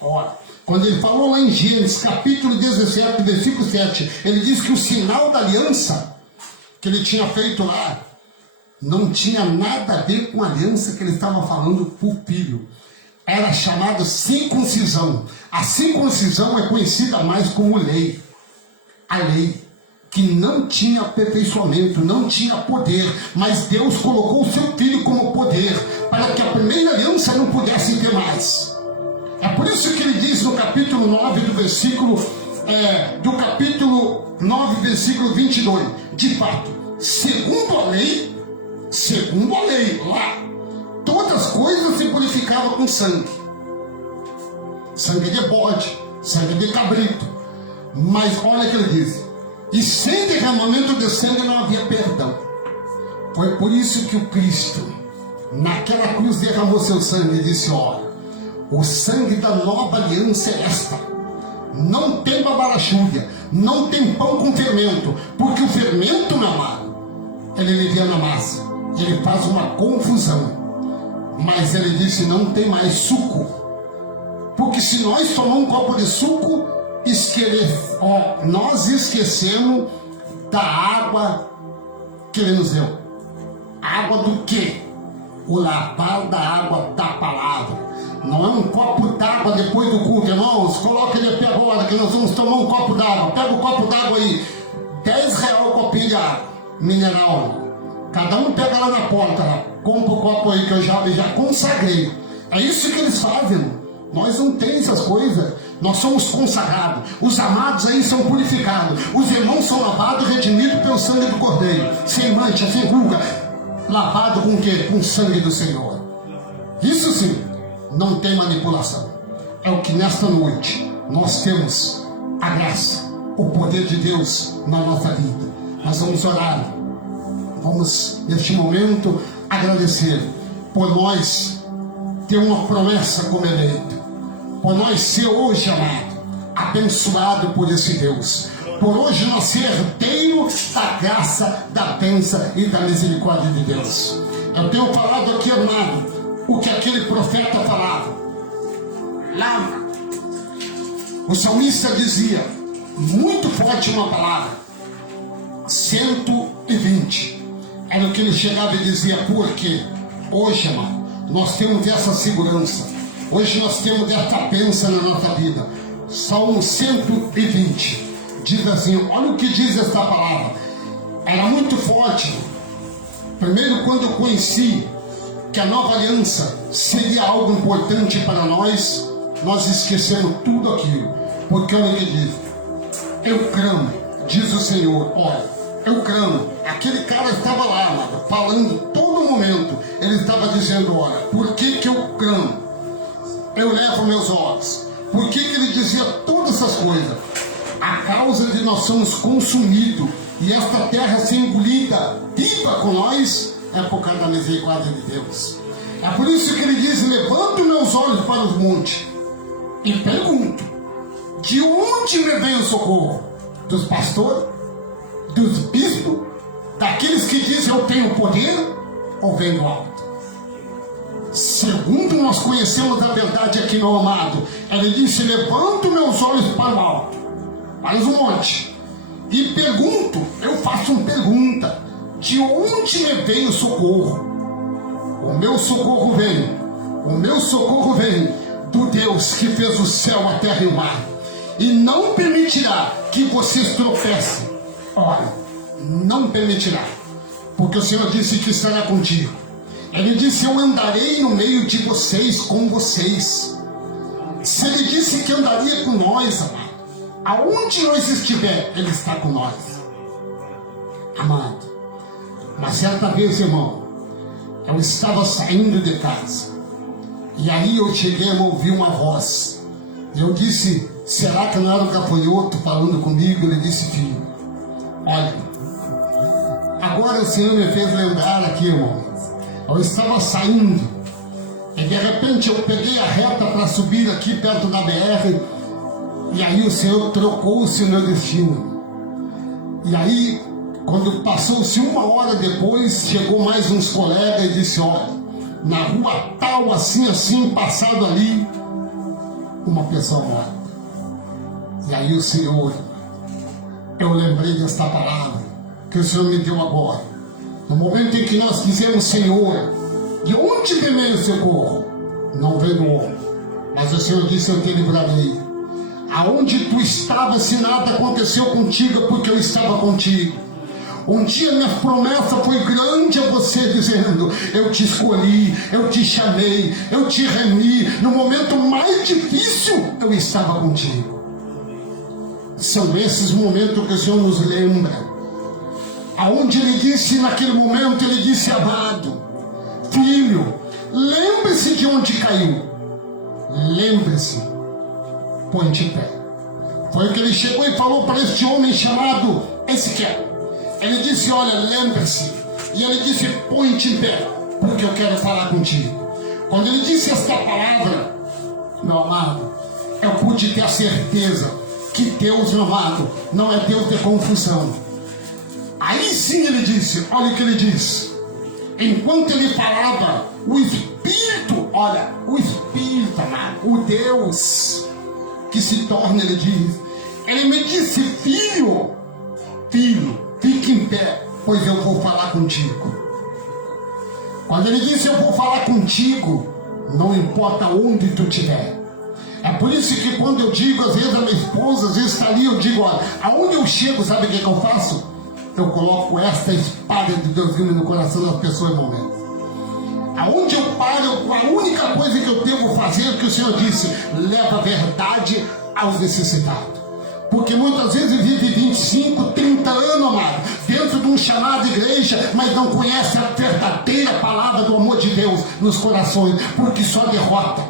olha, quando ele falou lá em Gênesis, capítulo 17, versículo 7, ele diz que o sinal da aliança que ele tinha feito lá não tinha nada a ver com a aliança que ele estava falando para o filho. Era chamado circuncisão. A circuncisão é conhecida mais como lei. A lei, que não tinha aperfeiçoamento, não tinha poder, mas Deus colocou o seu filho como poder, para que a primeira aliança não pudesse ter mais. É por isso que ele diz no capítulo 9 do versículo, do capítulo 9, versículo 22, de fato, segundo a lei, lá, todas as coisas se purificavam com sangue. Sangue de bode, sangue de cabrito. Mas olha o que ele diz. E sem derramamento de sangue não havia perdão. Foi por isso que o Cristo, naquela cruz, derramou seu sangue e disse, olha, o sangue da nova aliança é esta. Não tem babarachúria, não tem pão com fermento, porque o fermento, meu amado, ele liviana a massa, ele faz uma confusão. Mas ele disse, não tem mais suco, porque se nós tomamos um copo de suco, nós esquecemos da água que ele nos deu. Água do quê? O lavar da água da palavra. Não é um copo d'água depois do culto, irmãos. Coloca ele aqui agora que nós vamos tomar um copo d'água. Pega o copo d'água aí. R$10 o copinho de água mineral. Cada um pega lá na porta, lá. Compra o copo aí que eu já consagrei. É isso que eles fazem. Nós não temos essas coisas. Nós somos consagrados. Os amados aí são purificados. Os irmãos são lavados e redimidos pelo sangue do Cordeiro. Sem mancha, sem ruga. Lavado com o quê? Com o sangue do Senhor. Isso sim, não tem manipulação. É o que nesta noite nós temos a graça, o poder de Deus na nossa vida. Nós vamos orar. Vamos, neste momento, agradecer por nós ter uma promessa como eleito. Por nós ser hoje, amado, abençoado por esse Deus. Por hoje nós ser herdeiro da graça, da bênção e da misericórdia de Deus. Eu tenho falado aqui, amado, o que aquele profeta falava. Lá O salmista dizia, muito forte uma palavra, 120. Era o que ele chegava e dizia, porque hoje, amado, nós temos essa segurança. Hoje nós temos essa bênção na nossa vida. Salmo 120 diz assim, olha o que diz esta palavra. Era muito forte. Primeiro, quando eu conheci que a nova aliança seria algo importante para nós esquecemos tudo aquilo. Porque olha o que diz. Eu clamo, diz o Senhor, olha, eu clamo. Aquele cara estava lá, amado, falando todo momento. Ele estava dizendo, olha, por que que eu clamo? Eu levo meus olhos. Por que que ele dizia todas essas coisas? A causa de nós somos consumidos e esta terra ser engolida viva com nós é por causa da misericórdia de Deus. É por isso que ele diz, levanto meus olhos para os montes e pergunto, de onde me vem o socorro? Dos pastores? Dos bispos? Daqueles que dizem eu tenho poder? Ou vem do alto? Segundo nós conhecemos a verdade aqui no amado, ele disse, levanto meus olhos para o alto, para os montes, e pergunto, eu faço uma pergunta, de onde me vem o socorro? O meu socorro vem do Deus que fez o céu, a terra e o mar, e não permitirá que vocês tropecem. Olha, não permitirá, porque o Senhor disse que estará contigo. Ele disse, eu andarei no meio de vocês, com vocês. Se ele disse que andaria com nós, amado, aonde nós estiver, ele está com nós. Amado, mas certa vez, irmão, eu estava saindo de casa, e aí eu cheguei a ouvir uma voz, e eu disse, será que não era o gafanhoto falando comigo? Ele disse, filho, olha, agora o Senhor me fez lembrar aqui, irmão, eu estava saindo, e de repente eu peguei a reta para subir aqui perto da BR, e aí o Senhor trocou-se o meu destino. E aí, quando passou-se uma hora depois, chegou mais uns colegas e disse, olha, na rua tal, assim, passado ali, uma pessoa morta. E aí o Senhor, eu lembrei desta palavra que o Senhor me deu agora. No momento em que nós dizemos, Senhor, de onde vem o socorro? Não vem do homem, mas o Senhor disse, eu te livrarei. Aonde tu estavas, se nada aconteceu contigo, porque eu estava contigo. Um dia minha promessa foi grande a você, dizendo, eu te escolhi, eu te chamei, eu te remi. No momento mais difícil, eu estava contigo. São esses momentos que o Senhor nos lembra. Aonde ele disse naquele momento, ele disse, amado, filho, lembre-se de onde caiu. Lembre-se, põe-te em pé. Foi o que ele chegou e falou para este homem chamado Ezequiel. Ele disse, olha, lembre-se. E ele disse, põe-te em pé, porque eu quero falar contigo. Quando ele disse esta palavra, meu amado, eu pude ter a certeza que Deus, meu amado, não é Deus de confusão. Aí sim ele disse, olha o que ele disse. Enquanto ele falava, o Espírito, olha, o Espírito, amado, o Deus que se torna, ele diz, ele me disse, filho, fique em pé, pois eu vou falar contigo. Quando ele disse, eu vou falar contigo, não importa onde tu estiver. É por isso que quando eu digo, às vezes a minha esposa, às vezes está ali, eu digo, olha, aonde eu chego, sabe o que eu faço? Eu coloco esta espada de Deus vindo no coração das pessoas em momento. Aonde eu paro, a única coisa que eu devo fazer é que o Senhor disse, leva a verdade aos necessitados. Porque muitas vezes vive 25, 30 anos, amado, dentro de um chamado de igreja, mas não conhece a verdadeira palavra do amor de Deus nos corações, porque só derrota.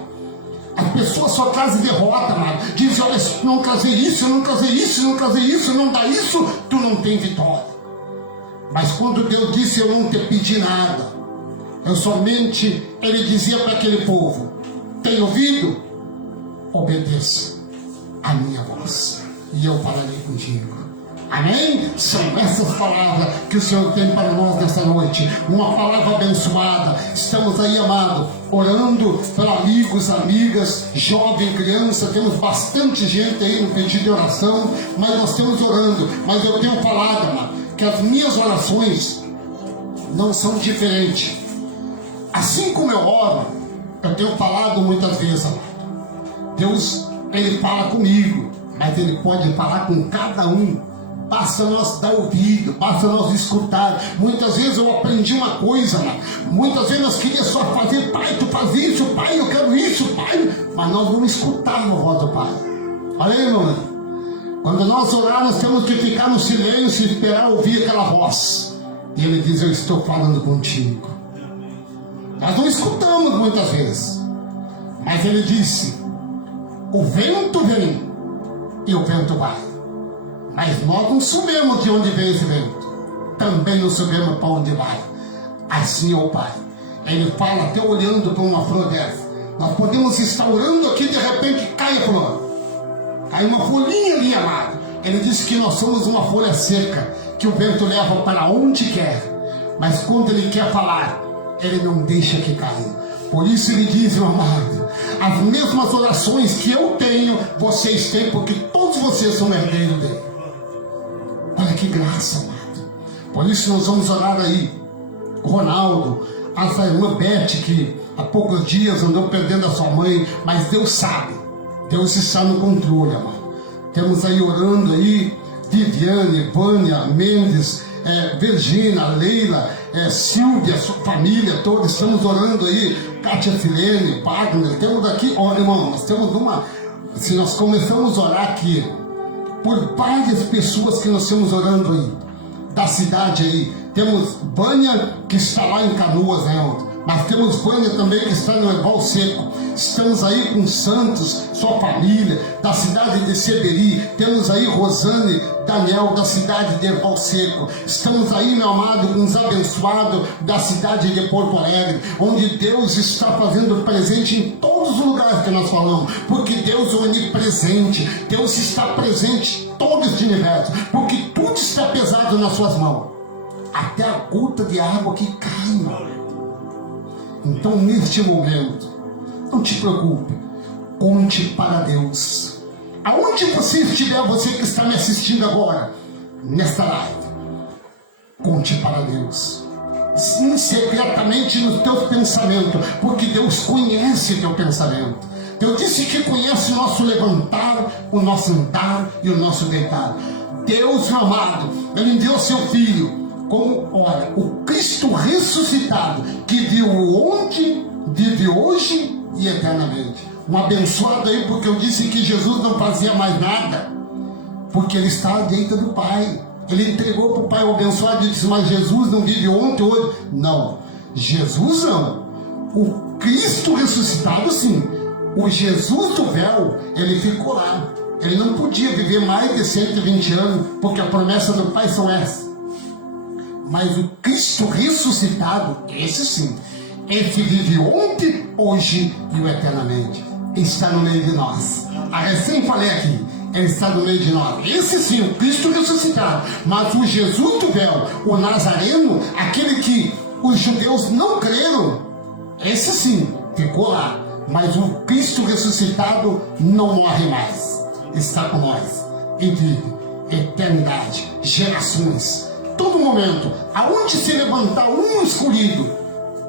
As pessoas só trazem derrota, amado. Dizem, olha, se não trazer isso, não trazer isso, não trazer isso, não dá isso, tu não tem vitória. Mas quando Deus disse, eu não te pedi nada, eu somente, ele dizia para aquele povo, tem ouvido? Obedeça a minha voz, e eu falarei contigo. Amém? São essas palavras que o Senhor tem para nós nessa noite. Uma palavra abençoada. Estamos aí, amado, orando para amigos, amigas, jovem, criança. Temos bastante gente aí no pedido de oração, mas nós estamos orando. Mas eu tenho falado, amado, que as minhas orações não são diferentes. Assim como eu oro, eu tenho falado muitas vezes, amado, Deus, Ele fala comigo, mas Ele pode falar com cada um. Basta nós dar ouvido, basta nós escutar. Muitas vezes eu aprendi uma coisa, né? Muitas vezes nós queríamos só fazer, pai, tu faz isso, pai, eu quero isso, pai. Mas nós não escutamos a voz do Pai. Olha aí, meu irmão. Quando nós orarmos, temos que ficar no silêncio e esperar ouvir aquela voz. E Ele diz, eu estou falando contigo. Nós não escutamos muitas vezes. Mas Ele disse, o vento vem e o vento vai. Mas nós não sabemos de onde vem esse vento. Também não sabemos para onde vai. Assim é o Pai. Ele fala até olhando para uma flor dessa. Nós podemos estar orando aqui, de repente cai a flor. Cai uma folhinha ali, amado. Ele disse que nós somos uma folha seca, que o vento leva para onde quer. Mas quando Ele quer falar, Ele não deixa que caia. Por isso Ele diz, meu amado, as mesmas orações que eu tenho, vocês têm, porque todos vocês são herdeiros dele. Olha que graça, amado. Por isso nós vamos orar aí. Ronaldo, a sua irmã Beth, que há poucos dias andou perdendo a sua mãe, mas Deus sabe. Deus está no controle, amado. Temos aí orando aí, Viviane, Vânia, Mendes, Virgínia, Leila, Silvia, sua família toda, estamos orando aí, Kátia Silene, Wagner, temos aqui, olha irmão, nós temos uma, se nós começamos a orar aqui, por várias pessoas que nós estamos orando aí, da cidade aí, temos Vânia que está lá em Canoas, né? Mas temos Vânia também que está no Erval Seco. Estamos aí com Santos, sua família, da cidade de Seberi. Temos aí Rosane, Daniel, da cidade de Erval Seco. Estamos aí, meu amado, com os abençoados da cidade de Porto Alegre, onde Deus está fazendo presente em todos os lugares que nós falamos, porque Deus é onipresente. Deus está presente em todo este universo, porque tudo está pesado nas suas mãos, até a gota de água que cai, meu amigo. Então, neste momento, não te preocupe, conte para Deus. Aonde você estiver, você que está me assistindo agora, nesta live, conte para Deus. Sim, secretamente nos teus pensamentos, porque Deus conhece teu pensamento. Deus disse que conhece o nosso levantar, o nosso andar e o nosso deitar. Deus, meu amado, Ele deu seu Filho como, olha, o Cristo ressuscitado, que viu ontem, vive hoje e eternamente. Um abençoado aí, porque eu disse que Jesus não fazia mais nada, porque Ele está à direita do Pai. Ele entregou para o Pai o abençoado e disse, mas Jesus não vive ontem, hoje. Não, Jesus não. O Cristo ressuscitado, sim. O Jesus do véu, Ele ficou lá. Ele não podia viver mais de 120 anos, porque a promessa do Pai são essas. Mas o Cristo ressuscitado, esse sim, esse vive ontem, hoje e o eternamente. Está no meio de nós. A recém falei aqui, Ele está no meio de nós. Esse sim, o Cristo ressuscitado. Mas o Jesus do véu, o Nazareno, aquele que os judeus não creram, esse sim, ficou lá. Mas o Cristo ressuscitado não morre mais. Está com nós e vive eternidade, gerações. Todo momento, aonde se levantar um escolhido,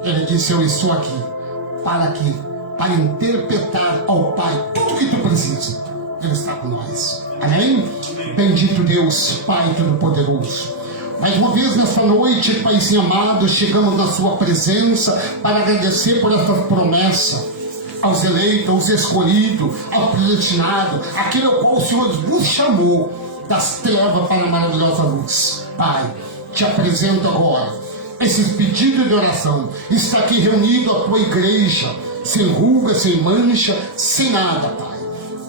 Ele disse, eu estou aqui, para interpretar ao Pai tudo que tu precisa. Ele está com nós. Amém? Bendito Deus, Pai Todo-Poderoso. Mais uma vez nesta noite, Paizinho amado, chegamos na sua presença para agradecer por essa promessa aos eleitos, aos escolhidos, ao predestinado, aquele ao qual o Senhor nos chamou das trevas para a maravilhosa luz. Pai, te apresento agora esses pedidos de oração. Está aqui reunido a tua igreja, sem ruga, sem mancha, sem nada, Pai.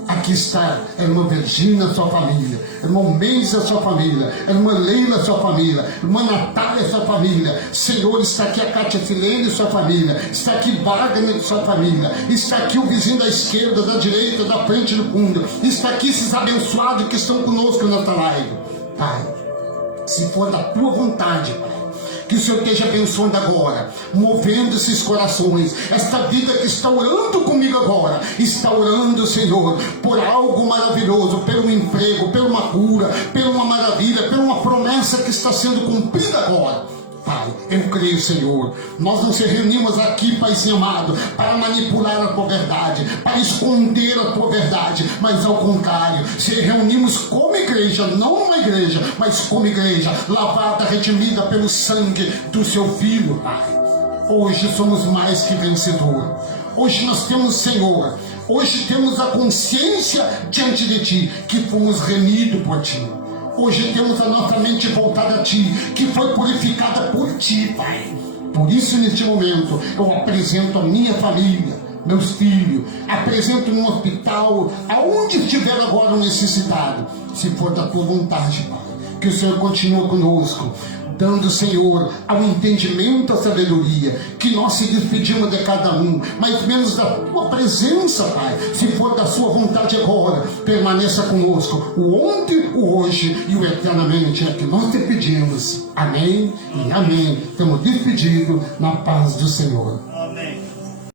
Aqui está a irmã Virgínia, sua família, irmão Mendes, a sua família, a irmã Leila, sua família, irmã Natália, sua família. Senhor, está aqui a Kátia Silene, sua família, está aqui Wagner, sua família, está aqui o vizinho da esquerda, da direita, da frente, do fundo, está aqui esses abençoados que estão conosco nesta live. Pai, se for da tua vontade, Pai, que o Senhor esteja abençoando agora, movendo esses corações, esta vida que está orando comigo agora, está orando, Senhor, por algo maravilhoso, pelo emprego, por uma cura, por uma maravilha, por uma promessa que está sendo cumprida agora. Pai, eu creio, Senhor, nós não se reunimos aqui, Paizinho amado, para manipular a tua verdade, para esconder a tua verdade, mas ao contrário, se reunimos como igreja, não uma igreja, mas como igreja, lavada, redimida pelo sangue do seu Filho, Pai. Hoje somos mais que vencedores. Hoje nós temos, Senhor, hoje temos a consciência diante de Ti, que fomos remidos por Ti. Hoje temos a nossa mente voltada a Ti, que foi purificada por Ti, Pai. Por isso, neste momento, eu apresento a minha família, meus filhos, apresento no hospital, aonde estiver agora o necessitado, se for da Tua vontade, Pai. Que o Senhor continue conosco, dando, Senhor, ao entendimento, a sabedoria, que nós se despedimos de cada um, mas menos da Tua presença, Pai. Se for da Sua vontade agora, permaneça conosco, o ontem, o hoje e o eternamente. É que nós te pedimos. Amém e amém. Estamos despedidos na paz do Senhor.